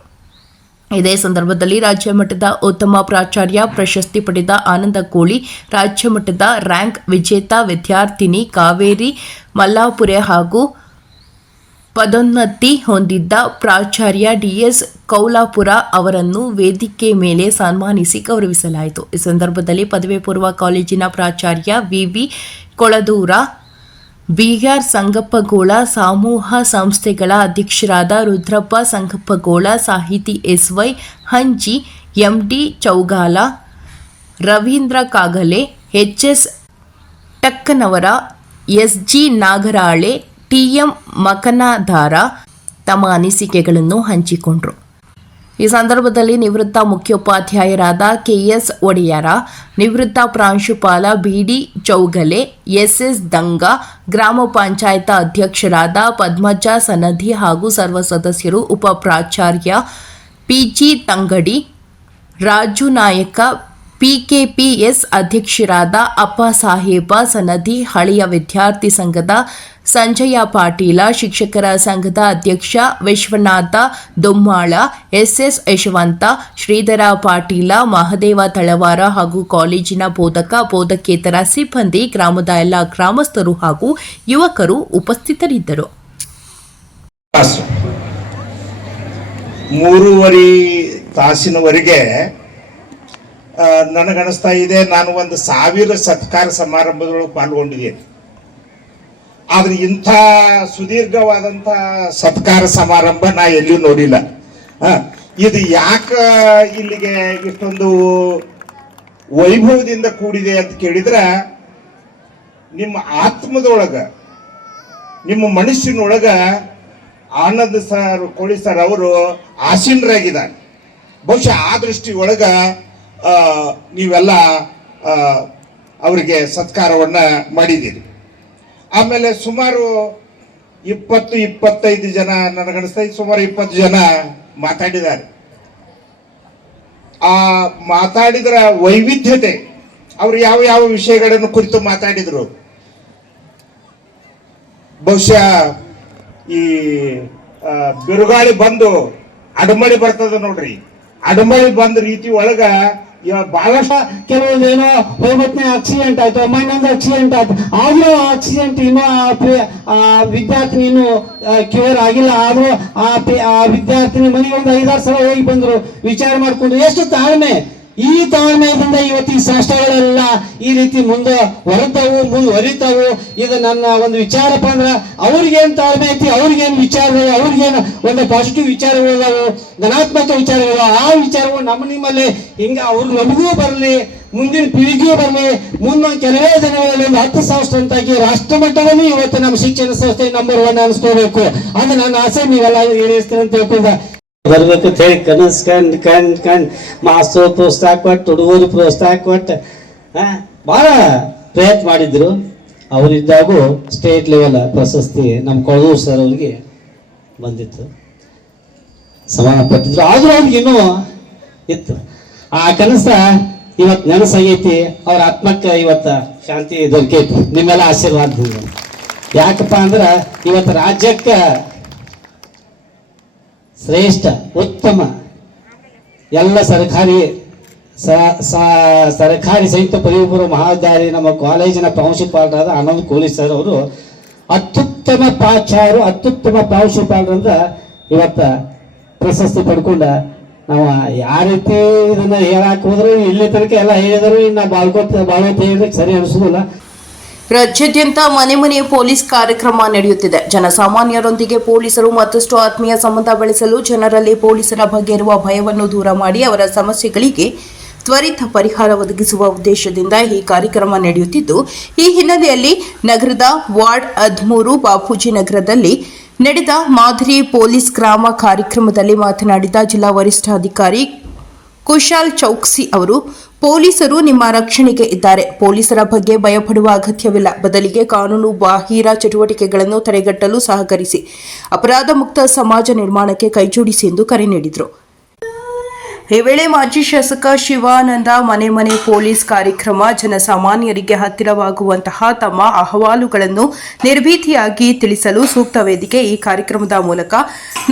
ಇದೇ ಸಂದರ್ಭದಲ್ಲಿ ರಾಜ್ಯ ಮಟ್ಟದ ಉತ್ತಮ ಪ್ರಾಚಾರ್ಯ ಪ್ರಶಸ್ತಿ ಪಡೆದ ಆನಂದ ಕೋಳಿ, ರಾಜ್ಯ ಮಟ್ಟದ ರ್ಯಾಂಕ್ ವಿಜೇತ ವಿದ್ಯಾರ್ಥಿನಿ ಕಾವೇರಿ ಮಲ್ಲಾಪುರೆ ಹಾಗೂ ಪದೋನ್ನತಿ ಹೊಂದಿದ್ದ ಪ್ರಾಚಾರ್ಯ ಡಿಎಸ್ ಕೌಲಾಪುರ ಅವರನ್ನು ವೇದಿಕೆ ಮೇಲೆ ಸನ್ಮಾನಿಸಿ ಗೌರವಿಸಲಾಯಿತು. ಈ ಸಂದರ್ಭದಲ್ಲಿ ಪದವಿ ಪೂರ್ವ ಕಾಲೇಜಿನ ಪ್ರಾಚಾರ್ಯ ವಿವಿ ಕೊಳದೂರ, ಬಿಆರ್ ಸಂಗಪ್ಪಗೋಳ, ಸಮೂಹ ಸಂಸ್ಥೆಗಳ ಅಧ್ಯಕ್ಷರಾದ ರುದ್ರಪ್ಪ ಸಂಗಪ್ಪಗೋಳ, ಸಾಹಿತಿ SY Hanji, MD Chougala, Ravindra Kagale, HS Takkanavar, SG Nagarale, TM Makanadhar ತಮ್ಮ ಅನಿಸಿಕೆಗಳನ್ನು ಹಂಚಿಕೊಂಡರು. ಈ ಸಂದರ್ಭದಲ್ಲಿ ನಿವೃತ್ತ ಮುಖ್ಯೋಪಾಧ್ಯಾಯರಾದ ಕೆಎಸ್ ಒಡೆಯರ, ನಿವೃತ್ತ ಪ್ರಾಂಶುಪಾಲ ಬಿಡಿ ಚೌಗಲೆ, ಎಸ್ಎಸ್ ದಂಗ, ಗ್ರಾಮ ಪಂಚಾಯತ್ ಅಧ್ಯಕ್ಷರಾದ ಪದ್ಮಜ ಸನದಿ ಹಾಗೂ ಸರ್ವ ಸದಸ್ಯರು, ಉಪ ಪ್ರಾಚಾರ್ಯ ಪಿಜಿ ತಂಗಡಿ, ರಾಜು ನಾಯಕ, ಪಿಕೆಪಿಎಸ್ ಅಧ್ಯಕ್ಷರಾದ ಅಪ್ಪಸಾಹೇಬ ಸನದಿ, ಹಳೆಯ ವಿದ್ಯಾರ್ಥಿ ಸಂಘದ ಸಂಜಯ ಪಾಟೀಲ, ಶಿಕ್ಷಕರ ಸಂಘದ ಅಧ್ಯಕ್ಷ ವಿಶ್ವನಾಥ ದೊಮ್ಮಾಳ, ಎಸ್ಎಸ್ ಯಶವಂತ, ಶ್ರೀಧರ ಪಾಟೀಲ, ಮಹದೇವ ತಳವಾರ ಹಾಗೂ ಕಾಲೇಜಿನ ಬೋಧಕ ಬೋಧಕೇತರ ಸಿಬ್ಬಂದಿ, ಗ್ರಾಮದ ಎಲ್ಲ ಗ್ರಾಮಸ್ಥರು ಹಾಗೂ ಯುವಕರು ಉಪಸ್ಥಿತರಿದ್ದರು. 3.5 ತಾಸಿನವರೆಗೆ ನನಗನ್ನಿಸ್ತಾ ಇದೆ, ನಾನು 1,000 ಸತ್ಕಾರ ಸಮಾರಂಭದೊಳಗೆ ಪಾಲ್ಗೊಂಡಿದ್ದೇನೆ. ಆದ್ರೆ ಇಂಥ ಸುದೀರ್ಘವಾದಂಥ ಸತ್ಕಾರ ಸಮಾರಂಭ ನಾ ಎಲ್ಲಿಯೂ ನೋಡಿಲ್ಲ. ಇದು ಯಾಕೆ ಇಲ್ಲಿಗೆ ಇಷ್ಟೊಂದು ವೈಭವದಿಂದ ಕೂಡಿದೆ ಅಂತ ಕೇಳಿದ್ರೆ, ನಿಮ್ಮ ಆತ್ಮದೊಳಗ, ನಿಮ್ಮ ಮನಸ್ಸಿನೊಳಗ ಆನಂದ್ ಸರ್, ಕೋಳಿ ಸರ್ ಅವರು ಆಸೀನರಾಗಿದ್ದಾರೆ. ಬಹುಶಃ ಆ ದೃಷ್ಟಿ ಒಳಗ ನೀವೆಲ್ಲ ಅವರಿಗೆ ಸತ್ಕಾರವನ್ನ ಮಾಡಿದ್ದೀರಿ. ಆಮೇಲೆ ಸುಮಾರು 20-25 ಜನ, ನನಗನ್ನಿಸ್ತಾ ಸುಮಾರು 20 ಜನ ಮಾತಾಡಿದ್ದಾರೆ. ಆ ಮಾತಾಡಿದ್ರ ವೈವಿಧ್ಯತೆ, ಅವರು ಯಾವ ಯಾವ ವಿಷಯಗಳನ್ನು ಕುರಿತು ಮಾತಾಡಿದ್ರು. ಬಹುಶಃ ಈ ಬಿರುಗಾಳಿ ಬಂದು ಅಡಮಳಿ ಬರ್ತದ ನೋಡ್ರಿ, ಅಡಮಳಿ ಬಂದ ರೀತಿ ಒಳಗ ಇವಾಗ ಬಹಳಷ್ಟು ಕೆಲವೊಂದು ಏನೋ ಹೋಗ್ಬತ್ನೆ ಆಕ್ಸಿಡೆಂಟ್ ಆಯ್ತು, ಇನ್ನೊಂದು ಆಕ್ಸಿಡೆಂಟ್ ಆಯ್ತು, ಆದ್ರೂ ಆಕ್ಸಿಡೆಂಟ್ ಇನ್ನೂ ಆ ವಿದ್ಯಾರ್ಥಿನಿ ಇನ್ನೂ ಕ್ಯೂರ್ ಆಗಿಲ್ಲ. ಆದ್ರೂ ಆ ವಿದ್ಯಾರ್ಥಿನಿ ಮನೆಗೆ ಒಂದು 5-6 ಸಲ ಹೋಗಿ ಬಂದ್ರು, ವಿಚಾರ ಮಾಡ್ಕೊಂಡು. ಎಷ್ಟು ತಾಳ್ಮೆ! ಈ ತಾಳ್ಮೆಯಿಂದ ಇವತ್ತು ಈ ಸಂಸ್ಥೆಗಳೆಲ್ಲ ಈ ರೀತಿ ಮುಂದುವರಿತಾವು. ಇದು ನನ್ನ ಒಂದು ವಿಚಾರಪ್ಪ ಅಂದ್ರೆ ಅವ್ರಿಗೇನು ತಾಳ್ಮೆ ಐತಿ, ಅವ್ರಿಗೇನು ವಿಚಾರಗಳು, ಅವ್ರಿಗೇನು ಒಂದು ಪಾಸಿಟಿವ್ ವಿಚಾರಗಳು, ಧನಾತ್ಮಕ ವಿಚಾರಗಳು, ಆ ವಿಚಾರಗಳು ನಿಮ್ಮಲ್ಲಿ ಹಿಂಗ ಅವ್ರು ನಮಗೂ ಬರಲಿ, ಮುಂದಿನ ಪೀಳಿಗೆಯೂ ಬರಲಿ. ಮುಂದೊಂದು ಕೆಲವೇ ದಿನಗಳಲ್ಲಿ ಒಂದು 10,000 ಸ್ಟ್ರೆಂತ್ ರಾಷ್ಟ್ರ ಮಟ್ಟದಲ್ಲಿ ಇವತ್ತು ನಮ್ಮ ಶಿಕ್ಷಣ ಸಂಸ್ಥೆ ನಂಬರ್ 1 ಅನಿಸ್ಕೋಬೇಕು. ಅದು ನನ್ನ ಆಸೆ. ನೀವೆಲ್ಲ ಈಡೇರಿಸ್ತೀನಿ ಅಂತ ತಿಳ್ಕೊಂಡ ಬರ್ಬೇಕು ಅಂತ ಹೇಳಿ ಕನಸು ಕಂಡು ಮಾಸ್ತರು ಪ್ರೋತ್ಸಾಹ ಕೊಟ್ಟು, ಹುಡುಗರು ಪ್ರೋತ್ಸಾಹ ಕೊಟ್ಟು ಭಾಳ ಪ್ರಯತ್ನ ಮಾಡಿದ್ರು. ಅವರಿದ್ದಾಗೂ ಸ್ಟೇಟ್ ಲೆವೆಲ್ ಪ್ರಶಸ್ತಿ ನಮ್ಮ ಕೊಳದೂರು ಸರ್ ಅವ್ರಿಗೆ ಬಂದಿತ್ತು, ಸಮಾನ ಪಟ್ಟಿದ್ರು. ಆದರೂ ಅವ್ರಿಗೆ ಇನ್ನೂ ಇತ್ತು ಆ ಕನಸ. ಇವತ್ತು ನೆನಸಾಗೈತಿ. ಅವ್ರ ಆತ್ಮಕ್ಕೆ ಇವತ್ತು ಶಾಂತಿ ದೊರಕೈತಿ ನಿಮ್ಮೆಲ್ಲ ಆಶೀರ್ವಾದದಿಂದ. ಯಾಕಪ್ಪ ಅಂದ್ರೆ ಇವತ್ತು ರಾಜ್ಯಕ್ಕೆ ಶ್ರೇಷ್ಠ ಉತ್ತಮ ಎಲ್ಲ ಸರ್ಕಾರಿ ಸಂಯುಕ್ತ ಪದವಿ ಪೂರ್ವ ಮಹಾವಿದ್ಯಾಲಯ ನಮ್ಮ ಕಾಲೇಜಿನ ಪ್ರಾಂಶುಪಾಲರಾದ ಆನಂದ್ ಕೋಲಿ ಸರ್ ಅವರು ಅತ್ಯುತ್ತಮ ಪ್ರಾಚಾರ್ಯರು, ಅತ್ಯುತ್ತಮ ಪ್ರಾಂಶುಪಾಲರಿಂದ ಇವತ್ತು ಪ್ರಶಸ್ತಿ ಪಡ್ಕೊಂಡ. ನಾವು ಯಾವ ರೀತಿ ಇದನ್ನ ಹೇಳಕ್ ಹೋದ್ರು ಇಲ್ಲಿ ತನಕ ಎಲ್ಲ ಹೇಳಿದ್ರು, ಇನ್ನು ಬಾಳ್ಕೋತ ಹೇಳಿದ್ರೆ ಸರಿ ಅನಿಸೋದಿಲ್ಲ. ರಾಜ್ಯಾದ್ಯಂತ ಮನೆ ಮನೆ ಪೊಲೀಸ್ ಕಾರ್ಯಕ್ರಮ ನಡೆಯುತ್ತಿದೆ. ಜನಸಾಮಾನ್ಯರೊಂದಿಗೆ ಪೊಲೀಸರು ಮತ್ತಷ್ಟು ಆತ್ಮೀಯ ಸಂಬಂಧ ಬೆಳೆಸಲು, ಜನರಲ್ಲಿ ಪೊಲೀಸರ ಬಗ್ಗೆ ಇರುವ ಭಯವನ್ನು ದೂರ ಮಾಡಿ ಅವರ ಸಮಸ್ಯೆಗಳಿಗೆ ತ್ವರಿತ ಪರಿಹಾರ ಒದಗಿಸುವ ಉದ್ದೇಶದಿಂದ ಈ ಕಾರ್ಯಕ್ರಮ ನಡೆಯುತ್ತಿದ್ದು, ಈ ಹಿನ್ನೆಲೆಯಲ್ಲಿ ನಗರದ ವಾರ್ಡ್ 13 ಬಾಪೂಜಿ ನಗರದಲ್ಲಿ ನಡೆದ ಮಾದರಿ ಪೊಲೀಸ್ ಗ್ರಾಮ ಕಾರ್ಯಕ್ರಮದಲ್ಲಿ ಮಾತನಾಡಿದ ಜಿಲ್ಲಾ ವರಿಷ್ಠಾಧಿಕಾರಿ ಕುಶಾಲ್ ಚೌಕ್ಸಿ ಅವರು, ಪೊಲೀಸರು ನಿಮ್ಮ ರಕ್ಷಣೆಗೆ ಇದ್ದಾರೆ. ಪೊಲೀಸರ ಬಗ್ಗೆ ಭಯಪಡುವ ಅಗತ್ಯವಿಲ್ಲ. ಬದಲಿಗೆ ಕಾನೂನು ಬಾಹಿರ ಚಟುವಟಿಕೆಗಳನ್ನು ತಡೆಗಟ್ಟಲು ಸಹಕರಿಸಿ, ಅಪರಾಧ ಮುಕ್ತ ಸಮಾಜ ನಿರ್ಮಾಣಕ್ಕೆ ಕೈಜೋಡಿಸಿ ಎಂದು ಕರೆ ನೀಡಿದರು. ಈ ವೇಳೆ ಮಾಜಿ ಶಾಸಕ ಶಿವಾನಂದ ಮನೆ ಮನೆ ಪೊಲೀಸ್ ಕಾರ್ಯಕ್ರಮ ಜನಸಾಮಾನ್ಯರಿಗೆ ಹತ್ತಿರವಾಗುವಂತಹ ತಮ್ಮ ಅಹವಾಲುಗಳನ್ನು ನಿರ್ಭೀತಿಯಾಗಿ ತಿಳಿಸಲು ಸೂಕ್ತ ವೇದಿಕೆ. ಈ ಕಾರ್ಯಕ್ರಮದ ಮೂಲಕ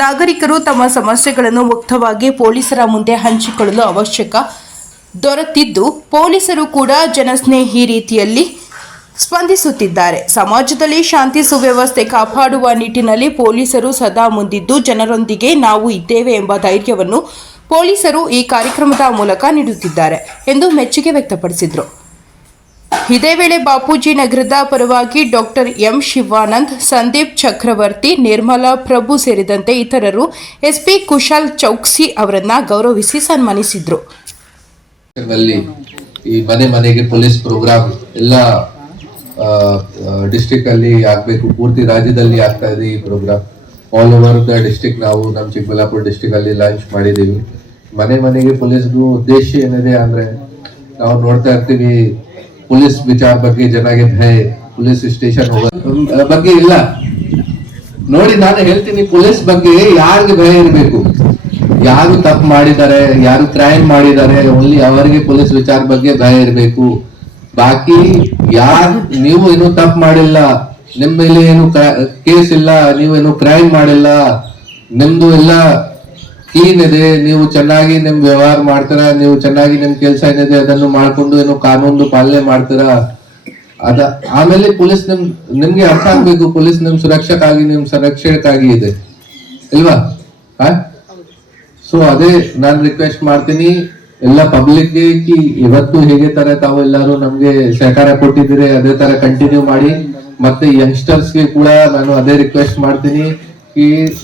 ನಾಗರಿಕರು ತಮ್ಮ ಸಮಸ್ಯೆಗಳನ್ನು ಮುಕ್ತವಾಗಿ ಪೊಲೀಸರ ಮುಂದೆ ಹಂಚಿಕೊಳ್ಳಲು ಅವಕಾಶ ದೊರೆತಿದ್ದು, ಪೊಲೀಸರು ಕೂಡ ಜನಸ್ನೇಹಿ ರೀತಿಯಲ್ಲಿ ಸ್ಪಂದಿಸುತ್ತಿದ್ದಾರೆ. ಸಮಾಜದಲ್ಲಿ ಶಾಂತಿ ಸುವ್ಯವಸ್ಥೆ ಕಾಪಾಡುವ ನಿಟ್ಟಿನಲ್ಲಿ ಪೊಲೀಸರು ಸದಾ ಮುಂದಿದ್ದು, ಜನರೊಂದಿಗೆ ನಾವು ಇದ್ದೇವೆ ಎಂಬ ಧೈರ್ಯವನ್ನು ಪೊಲೀಸರು ಈ ಕಾರ್ಯಕ್ರಮದ ಮೂಲಕ ನೀಡುತ್ತಿದ್ದಾರೆ ಎಂದು ಮೆಚ್ಚುಗೆ ವ್ಯಕ್ತಪಡಿಸಿದರು. ಇದೇ ವೇಳೆ ಬಾಪೂಜಿ ನಗರದ ಪರವಾಗಿ ಡಾಕ್ಟರ್ ಎಂ ಶಿವಾನಂದ್, ಸಂದೀಪ್ ಚಕ್ರವರ್ತಿ, ನಿರ್ಮಲಾ ಪ್ರಭು ಸೇರಿದಂತೆ ಇತರರು ಎಸ್ಪಿ ಕುಶಾಲ್ ಚೌಕ್ಸಿ ಅವರನ್ನ ಗೌರವಿಸಿ ಸನ್ಮಾನಿಸಿದರು. ಈ ಮನೆ ಮನೆಗೆ ಪೊಲೀಸ್ ಪ್ರೋಗ್ರಾಮ್ ಎಲ್ಲ ಡಿಸ್ಟ್ರಿಕ್ಟ್ ಅಲ್ಲಿ ಆಗ್ಬೇಕು, ಪೂರ್ತಿ ರಾಜ್ಯದಲ್ಲಿ ಆಗ್ತಾ ಇದೆ ಈ programme. All over the district ನಾವು ನಮ್ಮ ಚಿಕ್ಕಬಳ್ಳಾಪುರ ಡಿಸ್ಟ್ರಿಕ್ಟ್ ಅಲ್ಲಿ ಲಾಂಚ್ ಮಾಡಿದೀವಿ. ಮನೆ ಮನೆಗೆ ಪೊಲೀಸ್ದು ಉದ್ದೇಶ ಏನಿದೆ ಅಂದ್ರೆ, ನಾವು ನೋಡ್ತಾ ಇರ್ತೀವಿ ಪೊಲೀಸ್ ವಿಚಾರ ಬಗ್ಗೆ ಜನಗೆ ಭಯ, ಪೊಲೀಸ್ ಸ್ಟೇಷನ್ ಹೋಗೋ ಬಗ್ಗೆ ಇಲ್ಲ. ನೋಡಿ, ನಾನು ಹೇಳ್ತೀನಿ, ಪೊಲೀಸ್ ಬಗ್ಗೆ ಯಾರಿಗೆ ಭಯ ಇರಬೇಕು? ಯಾರು ತಪ್ಪು ಮಾಡಿದ್ದಾರೆ, ಯಾರು ಕ್ರೈಮ್ ಮಾಡಿದ್ದಾರೆ, ಓನ್ಲಿ ಅವರಿಗೆ ಪೊಲೀಸ್ ವಿಚಾರ ಬಗ್ಗೆ ಭಯ ಇರಬೇಕು. ಬಾಕಿ ನೀವು ಏನು ತಪ್ಪು ಮಾಡಿಲ್ಲ, ನಿಮ್ ಮೇಲೆ ಏನು ಕೇಸ್ ಇಲ್ಲ, ನೀವೇನು ಕ್ರೈಮ್ ಮಾಡಿಲ್ಲ, ನಿಮ್ದು ಎಲ್ಲ ಕ್ಲೀನ್ ಇದೆ, ನೀವು ಚೆನ್ನಾಗಿ ನಿಮ್ ವ್ಯವಹಾರ ಮಾಡ್ತೀರಾ, ನೀವು ಚೆನ್ನಾಗಿ ನಿಮ್ ಕೆಲಸ ಏನಿದೆ ಅದನ್ನು ಮಾಡ್ಕೊಂಡು ಏನು ಕಾನೂನು ಪಾಲನೆ ಮಾಡ್ತೀರಾ. ಆಮೇಲೆ ಪೊಲೀಸ್ ನಿಮ್ಗೆ ಅರ್ಥ ಆಗ್ಬೇಕು, ಪೊಲೀಸ್ ನಿಮ್ ಸುರಕ್ಷಕ್ಕಾಗಿ, ನಿಮ್ ಸಂರಕ್ಷಣೆಗಾಗಿ ಇದೆ ಇಲ್ವಾ? ಸೊ ಅದೇ ನಾನು ರಿಕ್ವೆಸ್ಟ್ ಮಾಡ್ತೀನಿ ಎಲ್ಲ ಪಬ್ಲಿಕ್ಗೆ, ಇವತ್ತು ಹೇಗೆ ತರ ತಾವು ಎಲ್ಲರೂ ನಮ್ಗೆ ಸಹಕಾರ ಕೊಟ್ಟಿದ್ದೀರಿ, ಅದೇ ತರ ಕಂಟಿನ್ಯೂ ಮಾಡಿ. ಮತ್ತೆ ಯಂಗ್ಸ್ಟರ್ಸ್ಗೆ ಕೂಡ ನಾನು ಅದೇ ರಿಕ್ವೆಸ್ಟ್ ಮಾಡ್ತೀನಿ,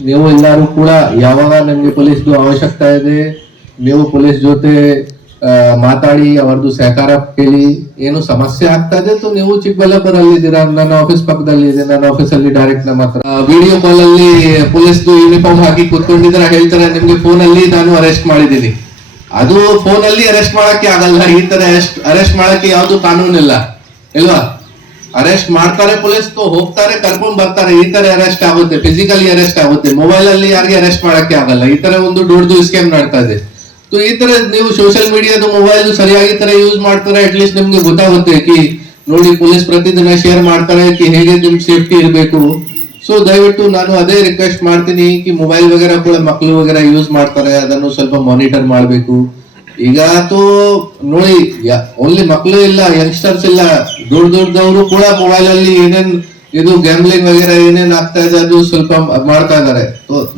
ನೀವು ಎಲ್ಲರೂ ಕೂಡ ಯಾವಾಗ ನಿಮ್ಗೆ ಪೊಲೀಸ್ದು ಅವಶ್ಯಕತೆ ಇದೆ, ನೀವು ಪೊಲೀಸ್ ಜೊತೆ ಮಾತಾಡಿ, ಅವರದ್ದು ಸಹಕಾರ ಕೇಳಿ. ಏನು ಸಮಸ್ಯೆ ಆಗ್ತಾ ಇದೆ ನೀವು ಚಿಕ್ಕಬಳ್ಳಾಪುರ ಅಲ್ಲಿ ಇದ್ದೀರಾ, ನನ್ನ ಆಫೀಸ್ ಪಕ್ಕದಲ್ಲಿ ಇದೆ, ನನ್ನ ಆಫೀಸ್ ಅಲ್ಲಿ ಡೈರೆಕ್ಟ್ ನಮ್ಮ ಹತ್ರ ವಿಡಿಯೋ ಕಾಲ್ ಅಲ್ಲಿ ಪೊಲೀಸ್ದು ಯೂನಿಫಾರ್ಮ್ ಹಾಕಿ ಕೂತ್ಕೊಂಡಿದ್ರೆ ಹೇಳ್ತಾರೆ ನಿಮ್ಗೆ ಫೋನ್ ಅಲ್ಲಿ ನಾನು ಅರೆಸ್ಟ್ ಮಾಡಿದ್ದೀನಿ. ಅದು ಫೋನ್ ಅಲ್ಲಿ ಅರೆಸ್ಟ್ ಮಾಡಕ್ಕೆ ಆಗಲ್ಲ, ಈ ತರ ಅರೆಸ್ಟ್ ಮಾಡಕ್ಕೆ ಯಾವ್ದು ಕಾನೂನಿಲ್ಲ ಇಲ್ವಾ? ಅರೆಸ್ಟ್ ಮಾಡ್ತಾರೆ ಪೊಲೀಸ್, ಹೋಗ್ತಾರೆ ಕರ್ಕೊಂಡ್ ಬರ್ತಾರೆ, ಈ ತರ ಅರೆಸ್ಟ್ ಆಗುತ್ತೆ, ಫಿಸಿಕಲಿ ಅರೆಸ್ಟ್ ಆಗುತ್ತೆ. ಮೊಬೈಲ್ ಅಲ್ಲಿ ಯಾರಿಗೆ ಅರೆಸ್ಟ್ ಮಾಡಕ್ಕೆ ಆಗಲ್ಲ. ಈ ತರ ಒಂದು ದೊಡ್ಡದು ಸ್ಕ್ಯಾಮ್ ನಡ್ತಾ ಇದೆ. ಈ ತರ ನೀವು ಸೋಷಿಯಲ್ ಮೀಡಿಯಾದ ಮೊಬೈಲ್ ಸರಿಯಾಗಿ ತರ ಯೂಸ್ ಮಾಡ್ತಾರೆ, ಅಟ್ಲೀಸ್ಟ್ ನಿಮ್ಗೆ ಗೊತ್ತಾಗುತ್ತೆ ನೋಡಿ ಪೊಲೀಸ್ ಪ್ರತಿದಿನ ಶೇರ್ ಮಾಡ್ತಾರೆ ಹೇಗೆ ನಿಮ್ ಸೇಫ್ಟಿ ಇರಬೇಕು. ಸೊ ದಯವಿಟ್ಟು ನಾನು ಅದೇ ರಿಕ್ವೆಸ್ಟ್ ಮಾಡ್ತೀನಿ ಮೊಬೈಲ್ ವಗೇರಾ ಕೂಡ ಮಕ್ಕಳು ವಗೇರಾ ಯೂಸ್ ಮಾಡ್ತಾರೆ, ಅದನ್ನು ಸ್ವಲ್ಪ ಮಾನಿಟರ್ ಮಾಡಬೇಕು. ಈಗ ನೋಡಿ ಓನ್ಲಿ ಮಕ್ಕಳು ಇಲ್ಲ, ಯಂಗ್ಸ್ಟರ್ಸ್ ಇಲ್ಲ, ದೊಡ್ಡದವರು ಕೂಡ ಮೊಬೈಲ್ ಅಲ್ಲಿ ಏನೇನ್ ಇದು ಗ್ಯಾಮ್ಲಿಂಗ್ ವಗೇರಾ ಏನೇನ್ ಆಗ್ತಾ ಇದೆ ಅದು ಸ್ವಲ್ಪ ಮಾಡ್ತಾ ಇದಾರೆ.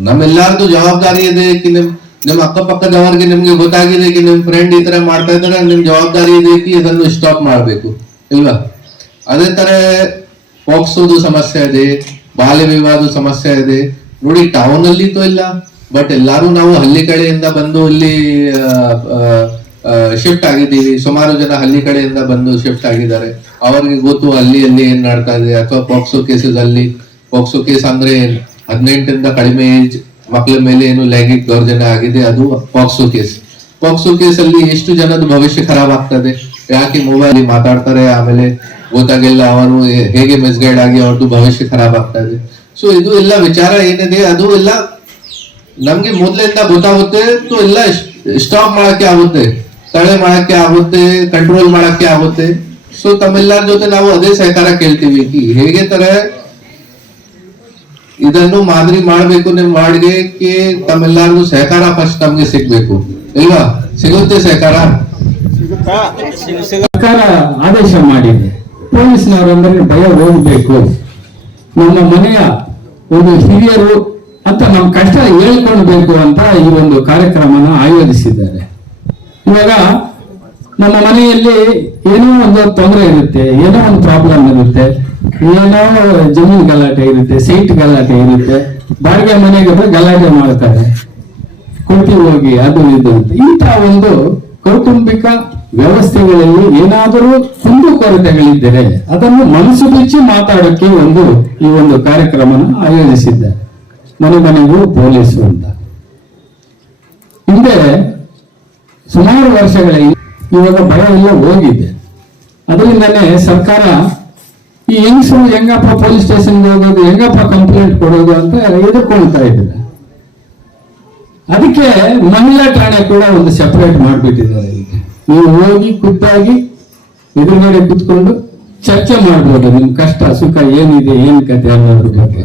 ನಮ್ಮೆಲ್ಲಾರ್ದು ಜವಾಬ್ದಾರಿ ಇದೆ ಕಿ ನಿಮ್ ಅಕ್ಕಪಕ್ಕದವರಿಗೆ ನಿಮ್ಗೆ ಗೊತ್ತಾಗಿದೆ ಕಿ ನಿಮ್ ಫ್ರೆಂಡ್ ಈ ತರ ಮಾಡ್ತಾ ಇದ್ದಾರೆ, ನಿಮ್ ಜವಾಬ್ದಾರಿ ಇದೆ ಕಿ ಇದನ್ನು ಸ್ಟಾಪ್ ಮಾಡ್ಬೇಕು ಇಲ್ವಾ. ಅದೇ ತರ ಪಾಕ್ಸೋದು ಸಮಸ್ಯೆ ಇದೆ, ಬಾಲ್ಯ ವಿವಾಹ ಸಮಸ್ಯೆ ಇದೆ. ನೋಡಿ ಟೌನ್ ಅಲ್ಲಿ ಇಲ್ಲ, ಬಟ್ ಎಲ್ಲಾರು ನಾವು ಹಳ್ಳಿ ಕಡೆಯಿಂದ ಬಂದು ಇಲ್ಲಿ ಶಿಫ್ಟ್ ಆಗಿದ್ದೀವಿ. ಸುಮಾರು ಜನ ಹಳ್ಳಿ ಕಡೆಯಿಂದ ಬಂದು ಶಿಫ್ಟ್ ಆಗಿದ್ದಾರೆ. ಅವರಿಗೆ ಗೊತ್ತು ಅಲ್ಲಿ ಏನ್ ಮಾಡ್ತಾ ಇದೆ. ಅಥವಾ ಪಾಕ್ಸೋ ಕೇಸಸ್ ಅಲ್ಲಿ, ಪಾಕ್ಸೋ ಕೇಸ್ ಅಂದ್ರೆ 18 ಕಡಿಮೆ ಏಜ್ ಮಕ್ಕಳ ಮೇಲೆ ಏನು ಲೈಂಗಿಕ ದೌರ್ಜನ್ಯ ಆಗಿದೆ, ಅದು ಪಾಕ್ಸೋ ಕೇಸ್. ಪಾಕ್ಸೋ ಕೇಸ್ ಅಲ್ಲಿ ಎಷ್ಟು ಜನದ ಭವಿಷ್ಯ ಖರಾಬ್ ಆಗ್ತದೆ. ಯಾಕೆ ಮೊಬೈಲ್ ಮಾತಾಡ್ತಾರೆ, ಆಮೇಲೆ ಗೊತ್ತಾಗಿಲ್ಲ ಅವರು ಹೇಗೆ ಮಿಸ್ಗೈಡ್ ಆಗಿ ಅವ್ರದ್ದು ಭವಿಷ್ಯ ಖರಾಬ್ ಆಗ್ತಾ ಇದೆ. ಸೊ ಇದು ಎಲ್ಲ ವಿಚಾರ ಏನಿದೆ ಅದು ಎಲ್ಲ ನಮ್ಗೆ ಮೊದ್ಲಿಂದ ಗೊತ್ತಾಗುತ್ತೆ. ಎಲ್ಲ ಸ್ಟಾಪ್ ಮಾಡಕ್ಕೆ ಆಗುತ್ತೆ, ತಡೆ ಮಾಡಕ್ಕೆ ಆಗುತ್ತೆ, ಕಂಟ್ರೋಲ್ ಮಾಡಕ್ಕೆ ಆಗುತ್ತೆ. ಸೊ ತಮ್ಮೆಲ್ಲರ ಜೊತೆ ನಾವು ಅದೇ ಸಹಕಾರ ಕೇಳ್ತೀವಿ ಕಿ ಹೇಗೆ ತರ ಇದನ್ನು ಮಾದರಿ ಮಾಡ್ಬೇಕು ನಿಮ್ ವಾರ್ಡ್ಗೆ ಕಿ ತಮ್ಮೆಲ್ಲರಿಗೂ ಸಹಕಾರ ಫಸ್ಟ್ ನಮ್ಗೆ ಸಿಗ್ಬೇಕು ಇಲ್ವಾ. ಸಿಗುತ್ತೆ ಸಹಕಾರ? ಸರ್ಕಾರ ಆದೇಶ ಮಾಡಿದೆ, ಪೊಲೀಸ್ನವರಂದ್ರೆ ಭಯ ಹೋಗ್ಬೇಕು. ನಮ್ಮ ಮನೆಯ ಒಂದು ಹಿರಿಯರು ಅಂತ ನಮ್ಮ ಕಷ್ಟ ಹೇಳ್ಕೊಳ್ಬೇಕು ಅಂತ ಈ ಒಂದು ಕಾರ್ಯಕ್ರಮನ ಆಯೋಜಿಸಿದ್ದಾರೆ. ಇವಾಗ ನಮ್ಮ ಮನೆಯಲ್ಲಿ ಏನೋ ಒಂದು ತೊಂದರೆ ಇರುತ್ತೆ, ಏನೋ ಒಂದು ಪ್ರಾಬ್ಲಮ್ ಇರುತ್ತೆ, ಏನೋ ಜಮೀನ್ ಗಲಾಟೆ ಇರುತ್ತೆ, ಸೈಟ್ ಗಲಾಟೆ ಇರುತ್ತೆ, ಬಾಡಿಗೆ ಮನೆಗೆ ಗಲಾಟೆ ಮಾಡ್ತಾರೆ, ಕೊಡ್ತಿ ಹೋಗಿ ಅದು ಇದು ಅಂತ. ಇಂಥ ಒಂದು ಕೌಟುಂಬಿಕ ವ್ಯವಸ್ಥೆಗಳಲ್ಲಿ ಏನಾದರೂ ಕುಂದುಕೊರತೆಗಳಿದ್ದರೆ ಅದನ್ನು ಮನಸ್ಸು ಬಿಚ್ಚಿ ಮಾತಾಡೋಕೆ ಈ ಒಂದು ಕಾರ್ಯಕ್ರಮನ ಆಯೋಜಿಸಿದ್ದಾರೆ. ಮನೆ ಮನೆಗೂ ಪೊಲೀಸರು ಅಂತ. ಹಿಂದೆ ಸುಮಾರು ವರ್ಷಗಳ ಇವಾಗ ಭಯ ಎಲ್ಲ ಹೋಗಿದೆ. ಅದರಿಂದನೇ ಸರ್ಕಾರ ಈ ಹೆಂಗಸರು ಹೆಂಗಪ್ಪ ಪೊಲೀಸ್ ಸ್ಟೇಷನ್ಗೆ ಹೋಗೋದು, ಹೆಂಗಪ್ಪ ಕಂಪ್ಲೇಂಟ್ ಕೊಡೋದು ಅಂತ ಎದುರ್ಕೊಳ್ತಾ ಇದ್ದಾರೆ. ಅದಕ್ಕೆ ಮಹಿಳಾ ಠಾಣೆ ಕೂಡ ಒಂದು ಸೆಪರೇಟ್ ಮಾಡಿಬಿಟ್ಟಿದ್ದಾರೆ. ಈಗ ನೀವು ಹೋಗಿ ಖುದ್ದಾಗಿ ಎದುರುಗಡೆ ಕುತ್ಕೊಂಡು ಚರ್ಚೆ ಮಾಡ್ಬೋದು, ನಿಮ್ ಕಷ್ಟ ಸುಖ ಏನಿದೆ, ಏನ್ ಕತೆ ಅನ್ನೋದ್ರ ಬಗ್ಗೆ.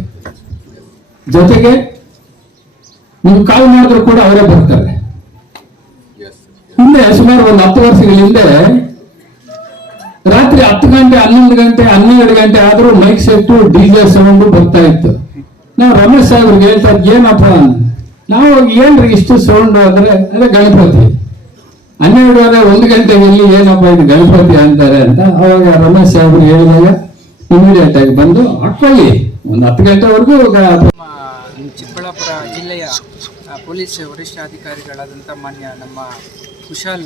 ಜೊತೆಗೆ ನೀವು ಕಾಲ್ ಮಾಡಿದ್ರು ಕೂಡ ಅವರೇ ಬರ್ತಾರೆ. ಹಿಂದೆ ಸುಮಾರು ಒಂದು 10 ವರ್ಷಗಳ ಹಿಂದೆ ರಾತ್ರಿ 10 ಗಂಟೆ 11 ಗಂಟೆ 12 ಗಂಟೆ ಆದ್ರೂ ಮೈಕ್ ಸೆಟ್ಟು ಡಿಜೆ ಸೌಂಡ್ ಬರ್ತಾ ಇತ್ತು. ನಾವು ರಮೇಶ್ ಸಾಹೇಬ್ರಿಗೆ ಹೇಳ್ತಾ ಏನಪ್ಪ, ನಾವು ಏನ್ರಿ ಇಷ್ಟು ಸೌಂಡ್ ಅಂದ್ರೆ ಅದೇ ಗಣಪತಿ. 12 ಆದ್ರೆ 1 ಗಂಟೆಗೆ ಏನಪ್ಪ ಇದು ಗಣಪತಿ ಅಂತಾರೆ ಅಂತ ಅವಾಗ ರಮೇಶ್ ಸಾಹೇಬ್ರು ಹೇಳಿದಾಗ ಇಮಿಡಿಯೇಟ್ ಆಗಿ ಬಂದು ಹಾಕೊಳ್ಳಿ, ಒಂದು 10 ಗಂಟೆವರೆಗೂ. ಚಿಕ್ಕಬಳ್ಳಾಪುರ ಜಿಲ್ಲೆಯ ಪೊಲೀಸ್ ವರಿಷ್ಠಾಧಿಕಾರಿಗಳಾದಂಥ ಮಾನ್ಯ ನಮ್ಮ ಕುಶಾಲ್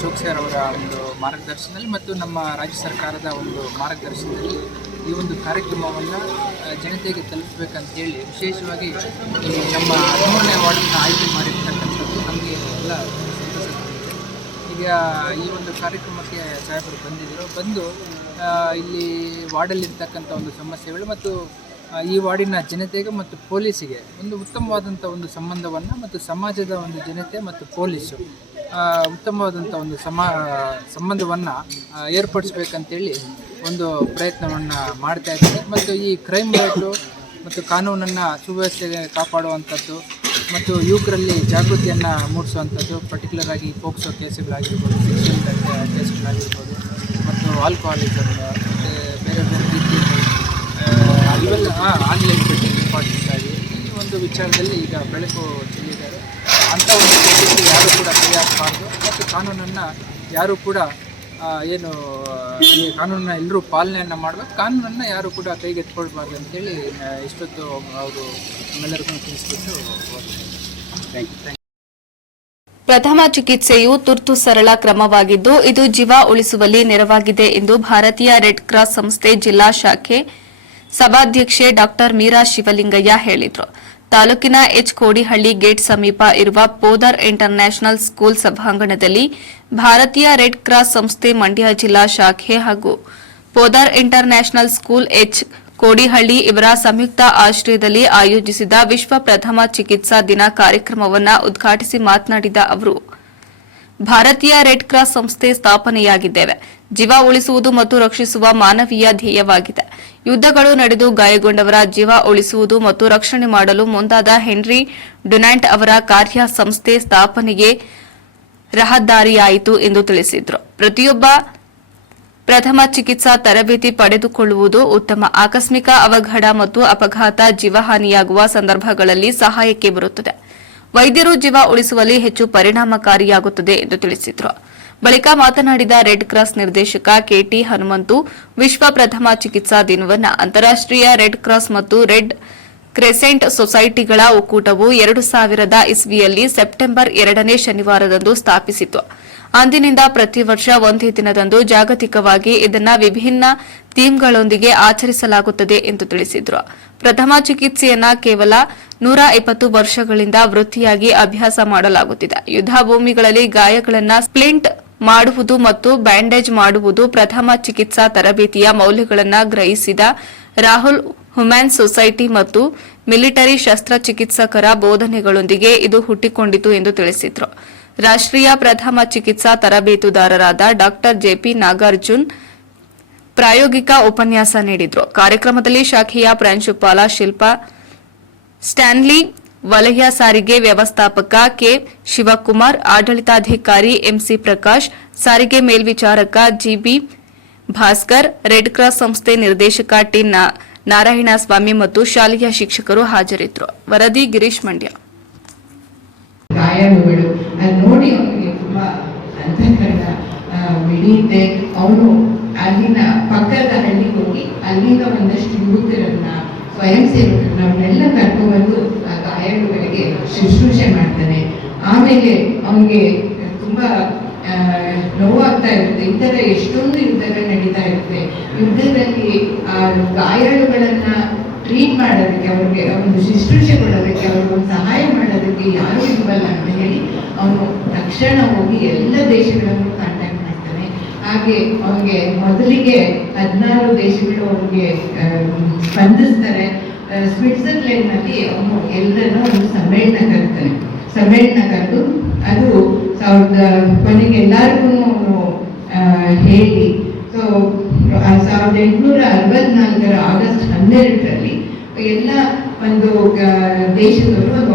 ಚೋಕ್ಸರ್ ಅವರ ಒಂದು ಮಾರ್ಗದರ್ಶನದಲ್ಲಿ ಮತ್ತು ನಮ್ಮ ರಾಜ್ಯ ಸರ್ಕಾರದ ಒಂದು ಮಾರ್ಗದರ್ಶನದಲ್ಲಿ ಈ ಒಂದು ಕಾರ್ಯಕ್ರಮವನ್ನು ಜನತೆಗೆ ತಲುಪಬೇಕಂತೇಳಿ ವಿಶೇಷವಾಗಿ ನಮ್ಮ 13ನೇ ವಾರ್ಡನ್ನು ಆಯ್ಕೆ ಮಾಡಿರ್ತಕ್ಕಂಥದ್ದು ನಮಗೆ ಎಲ್ಲ ಸಂತಸ ತಂದಿದೆ. ಈಗ ಈ ಒಂದು ಕಾರ್ಯಕ್ರಮಕ್ಕೆ ಸಾಹೇಬರು ಬಂದು ಇಲ್ಲಿ ವಾರ್ಡಲ್ಲಿರ್ತಕ್ಕಂಥ ಒಂದು ಸಮಸ್ಯೆಗಳು ಮತ್ತು ಈ ವಾರ್ಡಿನ ಜನತೆಗೆ ಮತ್ತು ಪೊಲೀಸಿಗೆ ಒಂದು ಉತ್ತಮವಾದಂಥ ಒಂದು ಸಂಬಂಧವನ್ನು ಮತ್ತು ಸಮಾಜದ ಒಂದು ಜನತೆ ಮತ್ತು ಪೊಲೀಸು ಉತ್ತಮವಾದಂಥ ಒಂದು ಸಂಬಂಧವನ್ನು ಏರ್ಪಡಿಸ್ಬೇಕಂತೇಳಿ ಒಂದು ಪ್ರಯತ್ನವನ್ನು ಮಾಡ್ತಾ ಇದ್ದಾರೆ. ಮತ್ತು ಈ ಕ್ರೈಮ್ ರೇಟು ಮತ್ತು ಕಾನೂನನ್ನು ಸುವ್ಯವಸ್ಥೆ ಕಾಪಾಡುವಂಥದ್ದು ಮತ್ತು ಯುವಕರಲ್ಲಿ ಜಾಗೃತಿಯನ್ನು ಮೂಡಿಸುವಂಥದ್ದು, ಪರ್ಟಿಕ್ಯುಲರ್ ಆಗಿ ಪೋಕ್ಸೋ ಕೇಸುಗಳಾಗಿರ್ಬೋದು, ಸೆಕ್ಷುವಲ್ ಕೇಸುಗಳಾಗಿರ್ಬೋದು ಮತ್ತು ಆಲ್ಕೋಹಾಲಿಸಮ್ ಮತ್ತು ಬೇರೆ ಬೇರೆ ರೀತಿ ಇವೆಲ್ಲ ಆನ್ಲೈನ್ ಬೆಟ್ಟಿಂಗ್ ಇಂಪಾರ್ಟೆಂಟ್ ಆಗಿ ಈ ಒಂದು ವಿಚಾರದಲ್ಲಿ ಈಗ ಬೆಳಕು ಚೆಲ್ಲಿದ್ದಾರೆ. ಅಂಥ ಒಂದು ಸ್ಥಿತಿಯಲ್ಲಿ ಯಾರೂ ಕೂಡ ಕೈ ಹಾಕಬಾರ್ದು ಮತ್ತು ಕಾನೂನನ್ನು ಯಾರೂ ಕೂಡ ಏನು ಈ ಕಾನೂನನ್ನ ಎಲ್ಲರೂ ಪಾಲನೆಯನ್ನು ಮಾಡಬೇಕು, ಕಾನೂನನ್ನು ಯಾರೂ ಕೂಡ ಕೈಗೆತ್ಕೊಳ್ಬಾರ್ದು ಅಂತೇಳಿ ಇಷ್ಟೊತ್ತು ಅವರು ನಮ್ಮೆಲ್ಲರಿಗೂ ತಿಳಿಸ್ಬಿಟ್ಟು ಥ್ಯಾಂಕ್ ಯು. ಪ್ರಥಮ ಚಿಕಿತ್ಸೆಯು ತುರ್ತು ಸರಳ ಕ್ರಮವಾಗಿದ್ದು ಇದು ಜೀವ ಉಳಿಸುವಲ್ಲಿ ನೆರವಾಗಿದೆ ಎಂದು ಭಾರತೀಯ ರೆಡ್ ಕ್ರಾಸ್ ಸಂಸ್ಥೆ ಜಿಲ್ಲಾ ಶಾಖೆ ಸಭಾಧ್ಯಕ್ಷೆ ಡಾ ಮೀರಾ ಶಿವಲಿಂಗಯ್ಯ ಹೇಳಿದರು. ತಾಲೂಕಿನ ಕೋಡಿಹಳ್ಳಿ ಗೇಟ್ ಸಮೀಪ ಇರುವ ಪೋದರ್ ಇಂಟರ್ ನ್ಯಾಷನಲ್ ಸ್ಕೂಲ್ ಸಭಾಂಗಣದಲ್ಲಿ ಭಾರತೀಯ ರೆಡ್ ಕ್ರಾಸ್ ಸಂಸ್ಥೆ ಮಂಡ್ಯ ಜಿಲ್ಲಾ ಶಾಖೆ ಹಾಗೂ Podar inter national school Kodihalli ಇವರ ಸಂಯುಕ್ತ ಆಶ್ರಯದಲ್ಲಿ ಆಯೋಜಿಸಿದ ವಿಶ್ವ ಪ್ರಥಮ ಚಿಕಿತ್ಸಾ ದಿನ ಕಾರ್ಯಕ್ರಮವನ್ನು ಉದ್ಘಾಟಿಸಿ ಮಾತನಾಡಿದ ಅವರು, ಭಾರತೀಯ ರೆಡ್ ಕ್ರಾಸ್ ಸಂಸ್ಥೆ ಸ್ಥಾಪನೆಯಾಗಿದ್ದೇವೆ. ಜೀವ ಉಳಿಸುವುದು ಮತ್ತು ರಕ್ಷಿಸುವ ಮಾನವೀಯ ಧ್ಯೇಯವಾಗಿದೆ. ಯುದ್ದಗಳು ನಡೆದು ಗಾಯಗೊಂಡವರ ಜೀವ ಉಳಿಸುವುದು ಮತ್ತು ರಕ್ಷಣೆ ಮಾಡಲು ಮುಂದಾದ ಹೆನ್ರಿ ಡುನಾಂಟ್ ಅವರ ಕಾರ್ಯ ಸಂಸ್ಥೆ ಸ್ಥಾಪನೆಗೆ ರಹದಾರಿಯಾಯಿತು ಎಂದು ತಿಳಿಸಿದರು. ಪ್ರತಿಯೊಬ್ಬ ಪ್ರಥಮ ಚಿಕಿತ್ಸಾ ತರಬೇತಿ ಪಡೆದುಕೊಳ್ಳುವುದು ಉತ್ತಮ ಆಕಸ್ಮಿಕ ಅವಘಡ ಮತ್ತು ಅಪಘಾತ ಜೀವಹಾನಿಯಾಗುವ ಸಂದರ್ಭಗಳಲ್ಲಿ ಸಹಾಯಕ್ಕೆ ಬರುತ್ತದೆ. ವೈದ್ಯರು ಜೀವ ಉಳಿಸುವಲ್ಲಿ ಹೆಚ್ಚು ಪರಿಣಾಮಕಾರಿಯಾಗುತ್ತದೆ ಎಂದು ತಿಳಿಸಿದರು. ಬಳಿಕ ಮಾತನಾಡಿದ ರೆಡ್ ಕ್ರಾಸ್ ನಿರ್ದೇಶಕ ಕೆಟಿ ಹನುಮಂತು, ವಿಶ್ವ ಪ್ರಥಮ ಚಿಕಿತ್ಸಾ ದಿನವನ್ನು ಅಂತಾರಾಷ್ಟೀಯ ರೆಡ್ ಕ್ರಾಸ್ ಮತ್ತು ರೆಡ್ ಕ್ರೆಸೆಂಟ್ ಸೊಸೈಟಿಗಳ ಒಕ್ಕೂಟವು 2000 ಇಸ್ವಿಯಲ್ಲಿ ಸೆಪ್ಟೆಂಬರ್ 2ನೇ ಶನಿವಾರದಂದು ಸ್ಥಾಪಿಸಿತು. ಅಂದಿನಿಂದ ಪ್ರತಿ ವರ್ಷ ಒಂದೇ ದಿನದಂದು ಜಾಗತಿಕವಾಗಿ ಇದನ್ನು ವಿಭಿನ್ನ ಥೀಮ್ಗಳೊಂದಿಗೆ ಆಚರಿಸಲಾಗುತ್ತದೆ ಎಂದು ತಿಳಿಸಿದರು. ಪ್ರಥಮ ಚಿಕಿತ್ಸೆಯನ್ನ ಕೇವಲ 120 ವರ್ಷಗಳಿಂದ ವೃತ್ತಿಯಾಗಿ ಅಭ್ಯಾಸ ಮಾಡಲಾಗುತ್ತಿದೆ. ಯುದ್ಧ ಭೂಮಿಗಳಲ್ಲಿ ಗಾಯಗಳನ್ನು ಸ್ಪ್ಲಿಂಟ್ ಮಾಡುವುದು ಮತ್ತು ಬ್ಯಾಂಡೇಜ್ ಮಾಡುವುದು ಪ್ರಥಮ ಚಿಕಿತ್ಸಾ ತರಬೇತಿಯ ಮೌಲ್ಯಗಳನ್ನು ಗ್ರಹಿಸಿದ ರಾಹುಲ್ ಹ್ಯೂಮನ್ ಸೊಸೈಟಿ ಮತ್ತು ಮಿಲಿಟರಿ ಶಸ್ತ್ರಚಿಕಿತ್ಸಕರ ಬೋಧನೆಗಳೊಂದಿಗೆ ಇದು ಹುಟ್ಟಿಕೊಂಡಿತು ಎಂದು ತಿಳಿಸಿದರು. ರಾಷ್ಟ್ರೀಯ ಪ್ರಥಮ ಚಿಕಿತ್ಸಾ ತರಬೇತುದಾರರಾದ ಡಾ ಜೆಪಿ ನಾಗಾರ್ಜುನ್ ಪ್ರಾಯೋಗಿಕ ಉಪನ್ಯಾಸ ನೀಡಿದರು. ಕಾರ್ಯಕ್ರಮದಲ್ಲಿ ಶಾಖೆಯ ಪ್ರಾಂಶುಪಾಲ ಶಿಲ್ಪಾ ಸ್ಟ್ಯಾನ್ಲಿ, ವಲಯ ಸಾರಿಗೆ ವ್ಯವಸ್ಥಾಪಕ ಕೆ ಶಿವಕುಮಾರ್, ಆಡಳಿತಾಧಿಕಾರಿ ಎಂಸಿ ಪ್ರಕಾಶ್, ಸಾರಿಗೆ ಮೇಲ್ವಿಚಾರಕ ಜಿಬಿ ಭಾಸ್ಕರ್, ರೆಡ್ ಕ್ರಾಸ್ ಸಂಸ್ಥೆ ನಿರ್ದೇಶಕ ಟಿ ನಾರಾಯಣಸ್ವಾಮಿ ಮತ್ತು ಶಾಲೆಯ ಶಿಕ್ಷಕರು ಹಾಜರಿದ್ದರು. ವರದಿ ಗಿರೀಶ್ ಮಂಡ್ಯ. ಗಾಯಾಳುಗಳು ನೋಡಿ ಅವನಿಗೆ ತುಂಬಾ ಅಂತಃಕರಣ ಮಿಡಿಯುತ್ತೆ. ಅವನು ಅಲ್ಲಿನ ಪಕ್ಕದ ಹಳ್ಳಿಗೆ ಹೋಗಿ ಅಲ್ಲಿಂದ ಒಂದಷ್ಟು ಯುವಕರನ್ನ, ಸ್ವಯಂ ಸೇವಕರನ್ನ ಅವನ್ನೆಲ್ಲ ಕರ್ಕೊಂಡ್ಬಂದು ಗಾಯಾಳುಗಳಿಗೆ ಶುಶ್ರೂಷೆ ಮಾಡ್ತಾನೆ. ಆಮೇಲೆ ಅವನಿಗೆ ತುಂಬಾ ನೋವಾಗ್ತಾ ಇರುತ್ತೆ. ಈ ತರ ಎಷ್ಟೊಂದು ಯುದ್ಧಗಳು ನಡೀತಾ ಇರುತ್ತೆ. ಯುದ್ಧದಲ್ಲಿ ಆ ಗಾಯಾಳುಗಳನ್ನ ಟ್ರೀಟ್ ಮಾಡೋದಕ್ಕೆ, ಅವ್ರಿಗೆ ಒಂದು ಶುಶ್ರೂಷೆ ಕೊಡೋದಕ್ಕೆ, ಅವ್ರಿಗೊಂದು ಸಹಾಯ ಮಾಡೋದಕ್ಕೆ ಯಾರು ಇಲ್ವಲ್ಲ ಅಂತ ಹೇಳಿ ಅವನು ತಕ್ಷಣ ಹೋಗಿ ಎಲ್ಲ ದೇಶಗಳನ್ನು ಕಾಂಟ್ಯಾಕ್ಟ್ ಮಾಡ್ತಾನೆ. ಹಾಗೆ ಅವನಿಗೆ ಮೊದಲಿಗೆ 14 ದೇಶಗಳು ಅವನಿಗೆ ಸ್ಪಂದಿಸ್ತಾರೆ. ಸ್ವಿಟ್ಜರ್ಲೆಂಡ್ ನಲ್ಲಿ ಅವನು ಎಲ್ಲರನ್ನೂ ಒಂದು ಸಮ್ಮೇಳನ ಕರೆದು ಅದು ಕೊನೆಗೆ ಎಲ್ಲರಿಗೂ ಅವನು ಹೇಳಿ, ಸೊ 1864 ಆಗಸ್ಟ್ 12ರಲ್ಲಿ ಎಲ್ಲ ಒಂದು ದೇಶದವರು ಒಂದು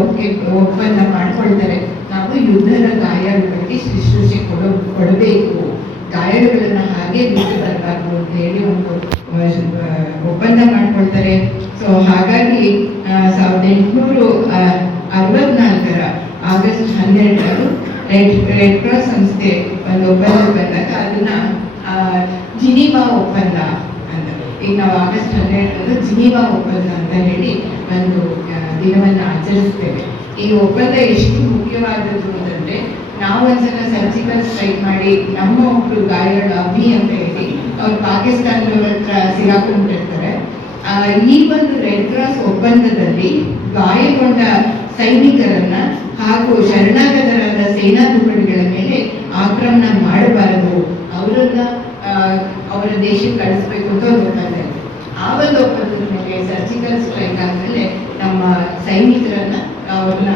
ಒಪ್ಪಂದ ಮಾಡ್ಕೊಳ್ತಾರೆ. ನಾವು ಯುದ್ಧದ ಗಾಯಾಳುಗಳಿಗೆ ಶುಶ್ರೂಷೆ ಕೊಡಬೇಕು, ಗಾಯಾಳುಗಳನ್ನ ಹಾಗೆ ಬಿಟ್ಟು ಬರಬಾರ್ದು ಅಂತ ಹೇಳಿ ಒಂದು ಒಪ್ಪಂದ ಮಾಡ್ಕೊಳ್ತಾರೆ. ಸೊ ಹಾಗಾಗಿ 1864 ಆಗಸ್ಟ್ 12 ರೆಡ್ ಕ್ರಾಸ್ ಸಂಸ್ಥೆ ಒಂದು ಒಪ್ಪಂದ ಬಂದಾಗ ಅದನ್ನ ಜಿನೀವಾ ಒಪ್ಪಂದ ಅಂತ, ಈಗ ನಾವು ಆಗಸ್ಟ್ 12 ಜಿನೀವಾ ಒಪ್ಪಂದ ಅಂತ ಹೇಳಿ ಒಂದು ದಿನವನ್ನು ಆಚರಿಸ್ತೇವೆ. ಈ ಒಪ್ಪಂದ ಎಷ್ಟು ಮುಖ್ಯವಾದದ್ದು ಅಂತಂದ್ರೆ, ನಾವು ಒಂದ್ಸಲ ಸರ್ಜಿಕಲ್ ಸ್ಟ್ರೈಕ್ ಮಾಡಿ ನಮ್ಮ ಒಬ್ರು ಗಾಯಾಳು ಅಭಿ ಅಂತ ಹೇಳಿ ಅವ್ರು ಪಾಕಿಸ್ತಾನದ ಹತ್ರ ಸಿಗಾಕೊಂಡಿರ್ತಾರೆ. ಈ ಒಂದು ರೆಡ್ ಕ್ರಾಸ್ ಒಪ್ಪಂದದಲ್ಲಿ ಗಾಯಗೊಂಡ ಸೈನಿಕರನ್ನ ಹಾಗೂ ಶರಣಾಗತರಾದ ಸೇನಾ ತುಕಡಿಗಳ ಮೇಲೆ ಆಕ್ರಮಣ ಮಾಡಬಾರದು, ಅವರನ್ನ ಅವರ ದೇಶಕ್ಕೆ ಕಳಿಸ್ಬೇಕು ಅಂತ ಒಂದು ಒಪ್ಪಂದ ಇದೆ. ಆ ಒಂದು ಒಪ್ಪಂದದ ಮೇಲೆ ಸರ್ಜಿಕಲ್ ಸ್ಟ್ರೈಕ್ ಆದ್ಮೇಲೆ ನಮ್ಮ ಸೈನಿಕರನ್ನ ಅವ್ರನ್ನ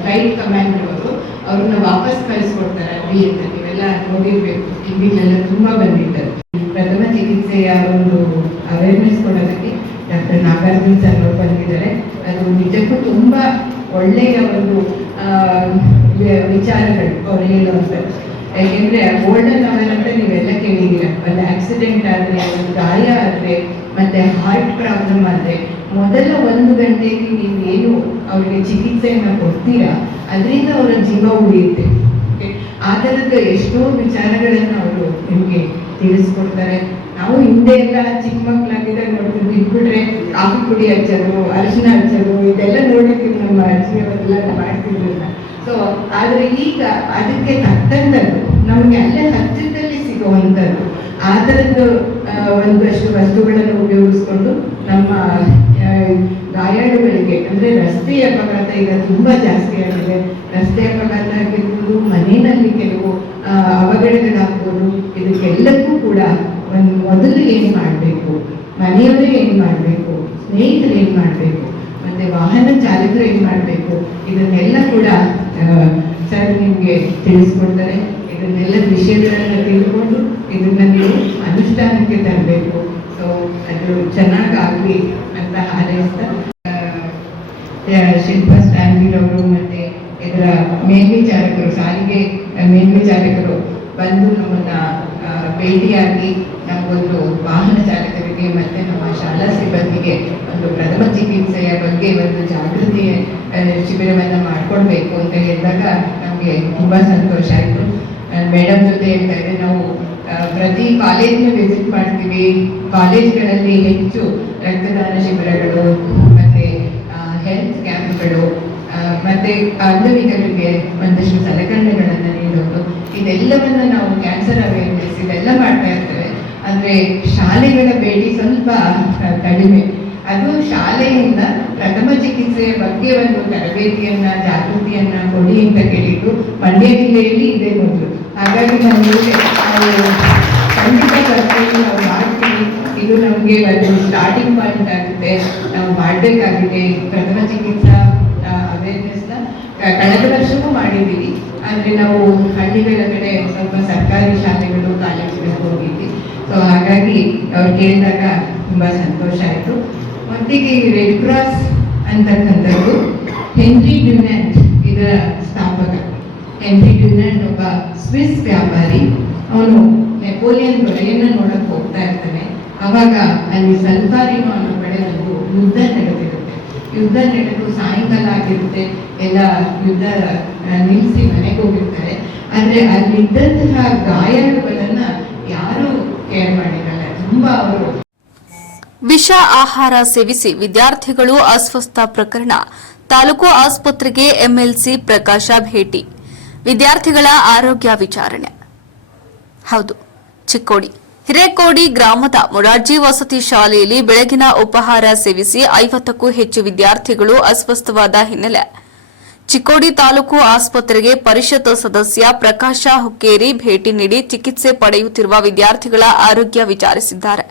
ಫ್ಲೈಟ್ ಕಮಾಂಡರ್ ಅವರು ಅವ್ರನ್ನ ವಾಪಸ್ ಕಳಿಸ್ಕೊಡ್ತಾರೆ ಅಭಿ ಅಂತ. ನೀವೆಲ್ಲ ನೋಡಿರ್ಬೇಕು, ಟಿವಿಲೆಲ್ಲ ತುಂಬಾ ಬಂದಿದ್ದಾರೆ. ಪ್ರಥಮ ಚಿಕಿತ್ಸೆಯ ಒಂದು ಅವೇರ್ನೆಸ್ ಕೊಡೋದಕ್ಕೆ ಡಾಕ್ಟರ್ ನಾಗಾರ್ಜುನ್ ಸರ್ ಅವರು ಬಂದಿದ್ದಾರೆ. ಅದು ನಿಜಕ್ಕೂ ತುಂಬಾ ಒಳ್ಳೆಯ ಒಂದು ವಿಚಾರಗಳು ಅವ್ರು ಹೇಳುವಂಥದ್ದು. ಯಾಕೆಂದ್ರೆ ಗೋಲ್ಡನ್ ಅವರ್ ಅಂತ ನೀವೆಲ್ಲ ಕೇಳಿದ್ದೀರ. ಒಂದು ಆಕ್ಸಿಡೆಂಟ್ ಆದ್ರೆ, ಒಂದು ಗಾಯ ಆದ್ರೆ, ಮತ್ತೆ ಹಾರ್ಟ್ ಪ್ರಾಬ್ಲಮ್ ಆದ್ರೆ ಮೊದಲ 1 ಗಂಟೆಗೆ ನೀವು ಏನು ಅವರಿಗೆ ಚಿಕಿತ್ಸೆಯನ್ನ ಕೊಡ್ತೀರಾ, ಅದರಿಂದ ಅವರ ಜೀವ ಉಳಿಯುತ್ತೆ. ಆ ಥರದ ಎಷ್ಟೋ ವಿಚಾರಗಳನ್ನ ಅವರು ನಿಮಗೆ ತಿಳಿಸ್ಕೊಡ್ತಾರೆ. ನಾವು ಹಿಂದೆ ಎಲ್ಲ ಚಿಕ್ಕ ಮಕ್ಕಳಾಗಿದ್ದಾಗ ನೋಡ್ತೀವಿ, ಬಿಟ್ಬಿಟ್ರೆ ಕಾಫಿ ಪುಡಿ ಹಚ್ಚೋದು, ಅರಿಶಿನ ಹಚ್ಚೋದು, ಇದೆಲ್ಲ ನೋಡಿರ್ತೀವಿ ನಮ್ಮ ಅಜ್ಜಿಯವರೆಲ್ಲ ಮಾಡ್ತಿರ್ಲಿಲ್ಲ. ಸೊ ಆದ್ರೆ ಈಗ ಅದಕ್ಕೆ ತಕ್ಕಂಥದ್ದು ನಮಗೆ ಅಲ್ಲೇ ಹತ್ತಿರದಲ್ಲಿ ಸಿಗುವಂಥದ್ದು ಆ ಥರದ್ದು ಒಂದಷ್ಟು ವಸ್ತುಗಳನ್ನು ಉಪಯೋಗಿಸ್ಕೊಂಡು ನಮ್ಮ ಗಾಯಾಳುಗಳಿಗೆ, ಅಂದ್ರೆ ರಸ್ತೆ ಅಪಘಾತ ಈಗ ತುಂಬಾ ಜಾಸ್ತಿ ಆಗಿದೆ. ರಸ್ತೆ ಅಪಘಾತ ಆಗಿರ್ಬೋದು, ಮನೆಯಲ್ಲಿ ಕೆಲವು ಅವಘಡಗಳಾಗ್ಬೋದು, ಇದಕ್ಕೆಲ್ಲಕ್ಕೂ ಕೂಡ ಒಂದು ಮೊದಲು ಏನು ಮಾಡಬೇಕು, ಮನೆಯವರೇ ಏನು ಮಾಡಬೇಕು, ಸ್ನೇಹಿತರು ಏನು ಮಾಡಬೇಕು, ಮತ್ತೆ ವಾಹನ ಚಾಲಕರು ಏನು ಮಾಡಬೇಕು, ಇದನ್ನೆಲ್ಲ ಕೂಡ ಸರ್ ನಿಮಗೆ ತಿಳಿಸ್ಕೊಡ್ತಾರೆ. ಇದನ್ನೆಲ್ಲ ವಿಷಯಗಳನ್ನ ತಿಳ್ಕೊಂಡು ಇದನ್ನ ನೀವು ಅನುಷ್ಠಾನಕ್ಕೆ ತರಬೇಕು. ಸೊ ಅದು ಚೆನ್ನಾಗಾಗಲಿ ಅಂತ ಹಾರೈಸ್ತಾ ಶಿಲ್ಪಾ ಸ್ಟ್ಯಾನ್ಲಿ ಅವರು ಮತ್ತೆ ಇದರ ಮೇಲ್ವಿಚಾರಕರು, ಸಾರಿಗೆ ಬಂದು ನಮ್ಮನ್ನ ಭೇಟಿಯಾಗಿ ನಮಗೊಂದು ವಾಹನ ಚಾಲಕರಿಗೆ ಮತ್ತು ನಮ್ಮ ಶಾಲಾ ಸಿಬ್ಬಂದಿಗೆ ಒಂದು ಪ್ರಥಮ ಚಿಕಿತ್ಸೆಯ ಬಗ್ಗೆ ಒಂದು ಜಾಗೃತಿ ಶಿಬಿರವನ್ನು ಮಾಡಿಕೊಡ್ಬೇಕು ಅಂತ ಹೇಳಿದಾಗ ನಮಗೆ ತುಂಬ ಸಂತೋಷ ಆಯಿತು. ಮೇಡಮ್ ಜೊತೆ ಹೇಳ್ತಾ ಇದ್ದೆ, ನಾವು ಪ್ರತಿ ಕಾಲೇಜ್ನ ವಿಸಿಟ್ ಮಾಡ್ತೀವಿ. ಕಾಲೇಜ್ಗಳಲ್ಲಿ ಹೆಚ್ಚು ರಕ್ತದಾನ ಶಿಬಿರಗಳು ಮತ್ತು ಹೆಲ್ತ್ ಕ್ಯಾಂಪ್ಗಳು ಮತ್ತು ಅಂಗವಿಕಲರಿಗೆ ಒಂದಷ್ಟು ಸಲಕರಣೆಗಳನ್ನು ನೀಡೋದು, ಇದೆಲ್ಲವನ್ನು ನಾವು ಕ್ಯಾನ್ಸರ್ ಅವೇರ್ನೆಸ್ ಇದೆಲ್ಲ ಮಾಡ್ತಾ ಇರ್ತೇವೆ. ಅಂದರೆ ಶಾಲೆಗಳ ಭೇಟಿ ಸ್ವಲ್ಪ ಕಡಿಮೆ. ಅದು ಶಾಲೆಯಿಂದ ಪ್ರಥಮ ಚಿಕಿತ್ಸೆಯ ಬಗ್ಗೆ ಒಂದು ತರಬೇತಿಯನ್ನ ಜಾಗೃತಿಯನ್ನ ಕೊಡಿ ಅಂತ ಕೇಳಿದ್ದು ಮಂಡ್ಯ ಜಿಲ್ಲೆಯಲ್ಲಿ ಇದೆ ಮೊದಲು. ಹಾಗಾಗಿ ನಮಗೆ ಖಂಡಿತ ಬರ್ತೀವಿ, ನಾವು ಮಾಡ್ತೀವಿ. ಇದು ನಮಗೆ ಒಂದು ಸ್ಟಾರ್ಟಿಂಗ್ ಪಾಯಿಂಟ್ ಆಗುತ್ತೆ. ನಾವು ಮಾಡಬೇಕಾಗಿದೆ ಪ್ರಥಮ ಚಿಕಿತ್ಸಾ ಅವೇರ್ನೆಸ್ನ. ಕಳೆದ ವರ್ಷವೂ ಮಾಡಿದ್ದೀವಿ, ಆದರೆ ನಾವು ಹಳ್ಳಿಗಳ ಕಡೆ ಸ್ವಲ್ಪ ಸರ್ಕಾರಿ ಶಾಲೆಗಳು ಕಾಲೇಜುಗಳಿಗೆ ಹೋಗಿದ್ವಿ. ಸೊ ಹಾಗಾಗಿ ಅವ್ರು ಕೇಳಿದಾಗ ತುಂಬ ಸಂತೋಷ ಆಯಿತು. ಒಟ್ಟಿಗೆ ರೆಡ್ ಕ್ರಾಸ್ ಅಂತಕ್ಕಂಥದ್ದು ಹೆನ್ರಿ ಡ್ಯುನೆಂಟ್ ಇದರ ಸ್ಥಾಪಕ. ಹೆನ್ರಿ ಡ್ಯುನೆಂಟ್ ಒಬ್ಬ ಸ್ವಿಸ್ ವ್ಯಾಪಾರಿ. ಅವನು ನೆಪೋಲಿಯನ್ ದೊರೆಯನ್ನು ನೋಡಕ್ಕೆ ಹೋಗ್ತಾ ಇರ್ತಾನೆ. ಅವಾಗ ಅಲ್ಲಿ ಸಲ್ಫಾರಿನೋ ಅನ್ನೋ ಕಡೆ ಒಂದು ಯುದ್ಧ ನಡೆದಿರುತ್ತೆ. ಯುದ್ಧ ನಡೆದು ಸಾಯಂಕಾಲ ಆಗಿರುತ್ತೆ, ಎಲ್ಲ ಯುದ್ಧ ನಿಲ್ಲಿಸಿ ಮನೆಗೆ ಹೋಗಿರ್ತಾರೆ. ಆದರೆ ಅಲ್ಲಿದ್ದಂತಹ ಗಾಯಾಳುಗಳನ್ನ ಯಾರೂ ಕೇರ್ ಮಾಡಿರಲ್ಲ. ತುಂಬಾ ಅವರು ವಿಷ ಆಹಾರ ಸೇವಿಸಿ ವಿದ್ಯಾರ್ಥಿಗಳು ಅಸ್ವಸ್ಥ ಪ್ರಕರಣ ತಾಲೂಕು ಆಸ್ಪತ್ರೆಗೆ ಎಂಎಲ್ಸಿ ಪ್ರಕಾಶ ಭೇಟಿ. ವಿದ್ಯಾರ್ಥಿಗಳ ಆರೋಗ್ಯ ವಿಚಾರಣೆ. ಹೌದು, ಚಿಕ್ಕೋಡಿ ಹಿರೇಕೋಡಿ ಗ್ರಾಮದ ಮೊರಾರ್ಜಿ ವಸತಿ ಶಾಲೆಯಲ್ಲಿ ಬೆಳಗಿನ ಉಪಹಾರ ಸೇವಿಸಿ 50ಕ್ಕೂ ಹೆಚ್ಚು ವಿದ್ಯಾರ್ಥಿಗಳು ಅಸ್ವಸ್ಥವಾದ ಹಿನ್ನೆಲೆ ಚಿಕ್ಕೋಡಿ ತಾಲೂಕು ಆಸ್ಪತ್ರೆಗೆ ಪರಿಷತ್ ಸದಸ್ಯ ಪ್ರಕಾಶ ಹುಕ್ಕೇರಿ ಭೇಟಿ ನೀಡಿ ಚಿಕಿತ್ಸೆ ಪಡೆಯುತ್ತಿರುವ ವಿದ್ಯಾರ್ಥಿಗಳ ಆರೋಗ್ಯ ವಿಚಾರಿಸಿದ್ದಾರೆ.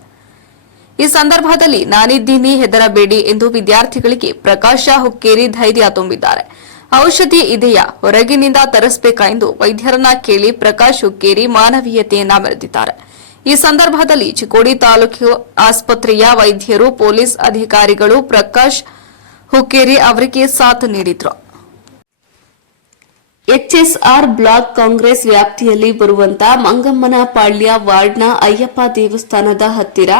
ಈ ಸಂದರ್ಭದಲ್ಲಿ ನಾನಿದ್ದೀನಿ, ಹೆದರಬೇಡಿ ಎಂದು ವಿದ್ಯಾರ್ಥಿಗಳಿಗೆ ಪ್ರಕಾಶ ಹುಕ್ಕೇರಿ ಧೈರ್ಯ ತುಂಬಿದ್ದಾರೆ. ಔಷಧಿ ಇದೆಯಾ, ಹೊರಗಿನಿಂದ ತರಿಸಬೇಕಾ ಎಂದು ವೈದ್ಯರನ್ನ ಕೇಳಿ ಪ್ರಕಾಶ್ ಹುಕ್ಕೇರಿ ಮಾನವೀಯತೆಯನ್ನ ಮೆರೆದಿದ್ದಾರೆ. ಈ ಸಂದರ್ಭದಲ್ಲಿ ಚಿಕ್ಕೋಡಿ ತಾಲೂಕು ಆಸ್ಪತ್ರೆಯ ವೈದ್ಯರು, ಪೊಲೀಸ್ ಅಧಿಕಾರಿಗಳು ಪ್ರಕಾಶ್ ಹುಕ್ಕೇರಿ ಅವರಿಗೆ ಸಾಥ್ ನೀಡಿದ್ರು. ಎಚ್ಎಸ್ಆರ್ ಬ್ಲಾಕ್ ಕಾಂಗ್ರೆಸ್ ವ್ಯಾಪ್ತಿಯಲ್ಲಿ ಬರುವಂತ ಮಂಗಮ್ಮನ ಪಾಳ್ಯ ವಾರ್ಡ್ನ ಅಯ್ಯಪ್ಪ ದೇವಸ್ಥಾನದ ಹತ್ತಿರ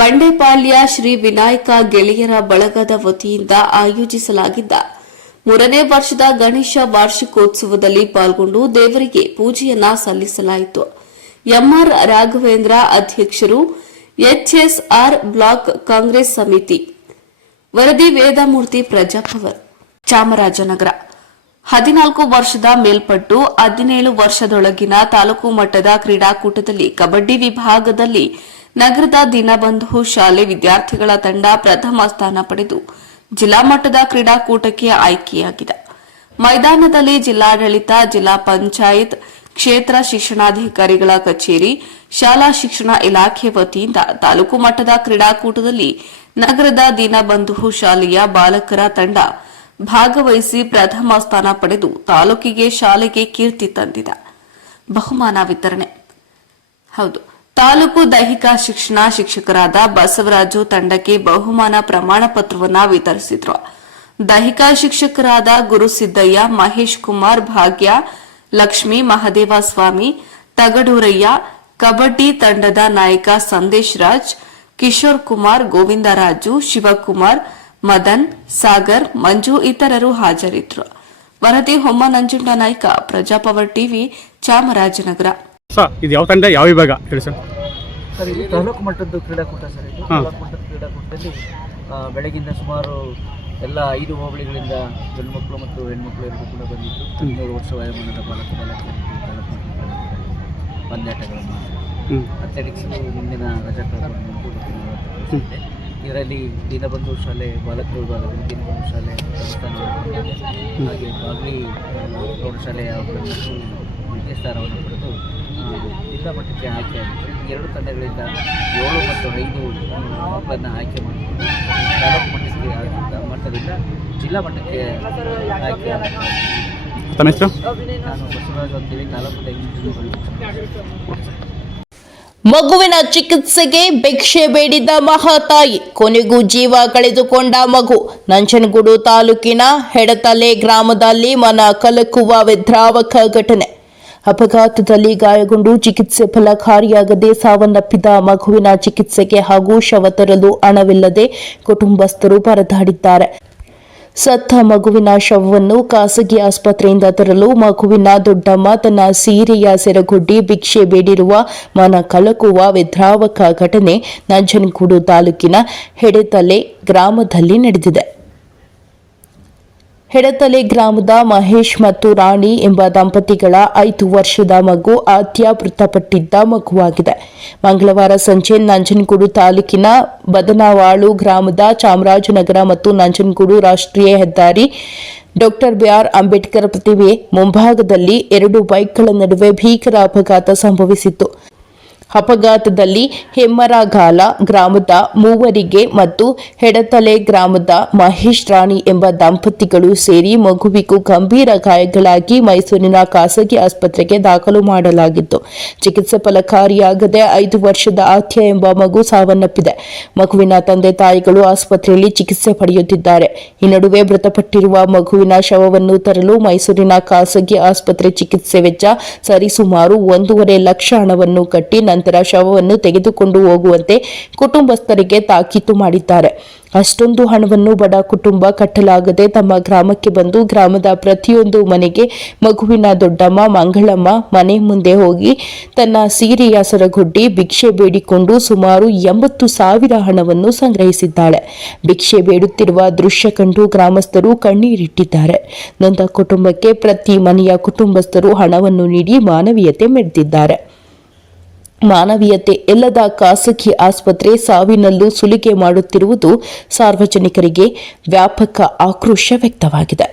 ಬಂಡೆಪಾಳ್ಯ ಶ್ರೀ ವಿನಾಯಕ ಗೆಳೆಯರ ಬಳಗದ ವತಿಯಿಂದ ಆಯೋಜಿಸಲಾಗಿದ್ದ 3ನೇ ವರ್ಷದ ಗಣೇಶ ವಾರ್ಷಿಕೋತ್ಸವದಲ್ಲಿ ಪಾಲ್ಗೊಂಡು ದೇವರಿಗೆ ಪೂಜೆಯನ್ನ ಸಲ್ಲಿಸಲಾಯಿತು. ಎಂಆರ್ ರಾಘವೇಂದ್ರ ಅಧ್ಯಕ್ಷರು, ಎಚ್ಎಸ್ಆರ್ ಬ್ಲಾಕ್ ಕಾಂಗ್ರೆಸ್ ಸಮಿತಿ. ವರದಿ ವೇದಮೂರ್ತಿ ಪ್ರಜಾಪವರ್, ಚಾಮರಾಜನಗರ. 14 ವರ್ಷದ ಮೇಲ್ಪಟ್ಟು 17 ವರ್ಷದೊಳಗಿನ ತಾಲೂಕು ಮಟ್ಟದ ಕ್ರೀಡಾಕೂಟದಲ್ಲಿ ಕಬಡ್ಡಿ ವಿಭಾಗದಲ್ಲಿ ನಗರದ ದೀನಬಂಧು ಶಾಲೆ ವಿದ್ಯಾರ್ಥಿಗಳ ತಂಡ ಪ್ರಥಮ ಸ್ಥಾನ ಪಡೆದು ಜಿಲ್ಲಾ ಮಟ್ಟದ ಕ್ರೀಡಾಕೂಟಕ್ಕೆ ಆಯ್ಕೆಯಾಗಿದೆ. ಮೈದಾನದಲ್ಲಿ ಜಿಲ್ಲಾಡಳಿತ, ಜಿಲ್ಲಾ ಪಂಚಾಯತ್, ಕ್ಷೇತ್ರ ಶಿಕ್ಷಣಾಧಿಕಾರಿಗಳ ಕಚೇರಿ, ಶಾಲಾ ಶಿಕ್ಷಣ ಇಲಾಖೆ ವತಿಯಿಂದ ತಾಲೂಕು ಮಟ್ಟದ ಕ್ರೀಡಾಕೂಟದಲ್ಲಿ ನಗರದ ದೀನಬಂಧು ಶಾಲೆಯ ಬಾಲಕರ ತಂಡ ಭಾಗವಹಿಸಿ ಪ್ರಥಮ ಸ್ಥಾನ ಪಡೆದು ತಾಲೂಕಿಗೆ, ಶಾಲೆಗೆ ಕೀರ್ತಿ ತಂದಿದೆ. ಬಹುಮಾನ ವಿತರಣೆ. ಹೌದು, ತಾಲೂಕು ದೈಹಿಕ ಶಿಕ್ಷಣ ಶಿಕ್ಷಕರಾದ ಬಸವರಾಜು ತಂಡಕ್ಕೆ ಬಹುಮಾನ ಪ್ರಮಾಣ ಪತ್ರವನ್ನು ವಿತರಿಸಿದ್ರು. ದೈಹಿಕ ಶಿಕ್ಷಕರಾದ ಗುರುಸಿದ್ದಯ್ಯ, ಮಹೇಶ್ ಕುಮಾರ್, ಭಾಗ್ಯ, ಲಕ್ಷ್ಮಿ, ಮಹದೇವ ಸ್ವಾಮಿ, ತಗಡೂರಯ್ಯ, ಕಬಡ್ಡಿ ತಂಡದ ನಾಯಕ ಸಂದೇಶ್ ರಾಜ್, ಕಿಶೋರ್ ಕುಮಾರ್, ಗೋವಿಂದರಾಜು, ಶಿವಕುಮಾರ್, ಮದನ್, ಸಾಗರ್, ಮಂಜು ಇತರರು ಹಾಜರಿದ್ದರು. ವರದಿ ಹೊಮ್ಮ ನಂಜುಂಡ ನಾಯ್ಕ, ಪ್ರಜಾಪವರ್ ಟಿವಿ, ಚಾಮರಾಜನಗರ. ಇದು ಯಾವ ತಂಡ, ಯಾವ ವಿಭಾಗ ಹೇಳಿ ಸರ್? ಸರ್, ಇದು ತಾಲೂಕು ಮಟ್ಟದ ಕ್ರೀಡಾಕೂಟ ಸರ್. ಇದು ತಾಲೂಕು ಮಟ್ಟದ ಕ್ರೀಡಾಕೂಟದಲ್ಲಿ ಬೆಳಗಿಂದ ಸುಮಾರು ಎಲ್ಲ 5 ಹೋಬಳಿಗಳಿಂದ ಗಂಡು ಮಕ್ಕಳು ಮತ್ತು ಹೆಣ್ಮಕ್ಳು ಎಲ್ಲರೂ ಕೂಡ ಬಂದಿದ್ದು 12 ವರ್ಷ ವಯೋಮಾನದ ಬಾಲಕರಿಗೆ ತಾಲೂಕು ಮಟ್ಟದ ಪಂದ್ಯಾಟಗಳನ್ನು ಅಥ್ಲೆಟಿಕ್ಸ್ ಮುಂದಿನ ರಜಾಕಾಲವನ್ನು ಇದರಲ್ಲಿ ದೀನಬಂಧು ಶಾಲೆ ಬಾಲಕರ ವಿಭಾಗದಲ್ಲಿ ದೀನಬಂಧು ಶಾಲೆ ಹಾಗೆ ಬಾಗ್ಲಿ ಪ್ರೌಢಶಾಲೆಯ ದ್ವಿತೀಯ ಸ್ಥಾನವನ್ನು ಪಡೆದು ಜಿಲ್ಲಾ ಮಟ್ಟಕ್ಕೆ ಆಯ್ಕೆಯಾಗಿತ್ತು. 2 ತಂಡಗಳಿಂದ 7 ಮತ್ತು 5 ಮಕ್ಕಳನ್ನು ಆಯ್ಕೆ ಮಾಡಿಕೊಂಡು ತಾಲೂಕು ಮಟ್ಟಕ್ಕೆ ಮಟ್ಟದಿಂದ ಜಿಲ್ಲಾ ಮಟ್ಟಕ್ಕೆ ಆಯ್ಕೆಯಾಗಿತ್ತು. ನಾನು ಬಸವರಾಜು ಅಂತೇಳಿ ತಾಲೂಕು ಮಗುವಿನ ಚಿಕಿತ್ಸೆಗೆ ಭಿಕ್ಷೆ ಬೇಡಿದ್ದ ಮಹಾತಾಯಿ, ಕೊನೆಗೂ ಜೀವ ಕಳೆದುಕೊಂಡ ಮಗು. ನಂಜನಗೂಡು ತಾಲೂಕಿನ ಹೆಡತಲೆ ಗ್ರಾಮದಲ್ಲಿ ಮನ ಕಲಕುವ ವಿದ್ರಾವಕ ಘಟನೆ. ಅಪಘಾತದಲ್ಲಿ ಗಾಯಗೊಂಡು ಚಿಕಿತ್ಸೆ ಫಲಕಾರಿಯಾಗದೆ ಸಾವನ್ನಪ್ಪಿದ ಮಗುವಿನ ಚಿಕಿತ್ಸೆಗೆ ಹಾಗೂ ಶವ ತರಲು ಹಣವಿಲ್ಲದೆ ಕುಟುಂಬಸ್ಥರು ಪರದಾಡಿದ್ದಾರೆ. ಸತ್ತ ಮಗುವಿನ ಶವವನ್ನು ಖಾಸಗಿ ಆಸ್ಪತ್ರೆಯಿಂದ ತರಲು ಮಗುವಿನ ದೊಡ್ಡಮ್ಮ ತನ್ನ ಸೀರೆಯ ಸೆರಗೊಡ್ಡಿ ಭಿಕ್ಷೆ ಬೇಡಿರುವ ಮನ ಕಲಕುವ ವಿದ್ರಾವಕ ಘಟನೆ ನಂಜನಗೂಡು ತಾಲೂಕಿನ ಹೆಡೆತಲೆ ಗ್ರಾಮದಲ್ಲಿ ನಡೆದಿದೆ. ಹೆಡತಲೆ ಗ್ರಾಮದ ಮಹೇಶ್ ಮತ್ತು ರಾಣಿ ಎಂಬ ದಂಪತಿಗಳ 5 ವರ್ಷದ ಮಗು ಆದ್ಯ ಮೃತಪಟ್ಟಿದ್ದ ಮಗುವಾಗಿದೆ. ಮಂಗಳವಾರ ಸಂಜೆ ನಂಜನಗೂಡು ತಾಲೂಕಿನ ಬದನವಾಳು ಗ್ರಾಮದ ಚಾಮರಾಜನಗರ ಮತ್ತು ನಂಜನಗೂಡು ರಾಷ್ಟ್ರೀಯ ಹೆದ್ದಾರಿ ಡಾ. ಬಿ.ಆರ್. ಅಂಬೇಡ್ಕರ್ ಪ್ರತಿಮೆ ಮುಂಭಾಗದಲ್ಲಿ 2 ಬೈಕ್ಗಳ ನಡುವೆ ಭೀಕರ ಅಪಘಾತ ಸಂಭವಿಸಿತ್ತು. ಅಪಘಾತದಲ್ಲಿ ಹೆಮ್ಮರಗಾಲ ಗ್ರಾಮದ ಮೂವರಿಗೆ ಮತ್ತು ಹೆಡತಲೆ ಗ್ರಾಮದ ಮಹೇಶ್ ರಾಣಿ ಎಂಬ ದಂಪತಿಗಳು ಸೇರಿ ಮಗುವಿಗೂ ಗಂಭೀರ ಗಾಯಗಳಾಗಿ ಮೈಸೂರಿನ ಖಾಸಗಿ ಆಸ್ಪತ್ರೆಗೆ ದಾಖಲು ಮಾಡಲಾಗಿತ್ತು. ಚಿಕಿತ್ಸೆ ಫಲಕಾರಿಯಾಗದೆ 5 ವರ್ಷದ ಆದ್ಯ ಎಂಬ ಮಗು ಸಾವನ್ನಪ್ಪಿದೆ. ಮಗುವಿನ ತಂದೆ ತಾಯಿಗಳು ಆಸ್ಪತ್ರೆಯಲ್ಲಿ ಚಿಕಿತ್ಸೆ ಪಡೆಯುತ್ತಿದ್ದಾರೆ. ಈ ನಡುವೆ ಮೃತಪಟ್ಟಿರುವ ಮಗುವಿನ ಶವವನ್ನು ತರಲು ಮೈಸೂರಿನ ಖಾಸಗಿ ಆಸ್ಪತ್ರೆ ಚಿಕಿತ್ಸೆ ವೆಚ್ಚ ಸರಿಸುಮಾರು 1.5 ಲಕ್ಷ ಹಣವನ್ನು ಕಟ್ಟಿ ನಂತರ ಶವವನ್ನು ತೆಗೆದುಕೊಂಡು ಹೋಗುವಂತೆ ಕುಟುಂಬಸ್ಥರಿಗೆ ತಾಕೀತು ಮಾಡಿದ್ದಾರೆ. ಅಷ್ಟೊಂದು ಹಣವನ್ನು ಬಡ ಕುಟುಂಬ ಕಟ್ಟಲಾಗದೆ ತಮ್ಮ ಗ್ರಾಮಕ್ಕೆ ಬಂದು ಗ್ರಾಮದ ಪ್ರತಿಯೊಂದು ಮನೆಗೆ ಮಗುವಿನ ದೊಡ್ಡಮ್ಮ ಮಂಗಳಮ್ಮ ಮನೆ ಮುಂದೆ ಹೋಗಿ ತನ್ನ ಸೀರೆಯ ಸರಗೊಡ್ಡಿ ಭಿಕ್ಷೆ ಬೇಡಿಕೊಂಡು ಸುಮಾರು 80,000 ಹಣವನ್ನು ಸಂಗ್ರಹಿಸಿದ್ದಾಳೆ. ಭಿಕ್ಷೆ ಬೇಡುತ್ತಿರುವ ದೃಶ್ಯ ಕಂಡು ಗ್ರಾಮಸ್ಥರು ಕಣ್ಣೀರಿಟ್ಟಿದ್ದಾರೆ. ನೊಂದ ಕುಟುಂಬಕ್ಕೆ ಪ್ರತಿ ಮನೆಯ ಕುಟುಂಬಸ್ಥರು ಹಣವನ್ನು ನೀಡಿ ಮಾನವೀಯತೆ ಮೆರೆದಿದ್ದಾರೆ. ಮಾನವೀಯತೆ ಇಲ್ಲದ ಖಾಸಗಿ ಆಸ್ಪತ್ರೆ ಸಾವಿನಲ್ಲೂ ಸುಲಿಗೆ ಮಾಡುತ್ತಿರುವುದು ಸಾರ್ವಜನಿಕರಿಗೆ ವ್ಯಾಪಕ ಆಕ್ರೋಶ ವ್ಯಕ್ತವಾಗಿದೆ.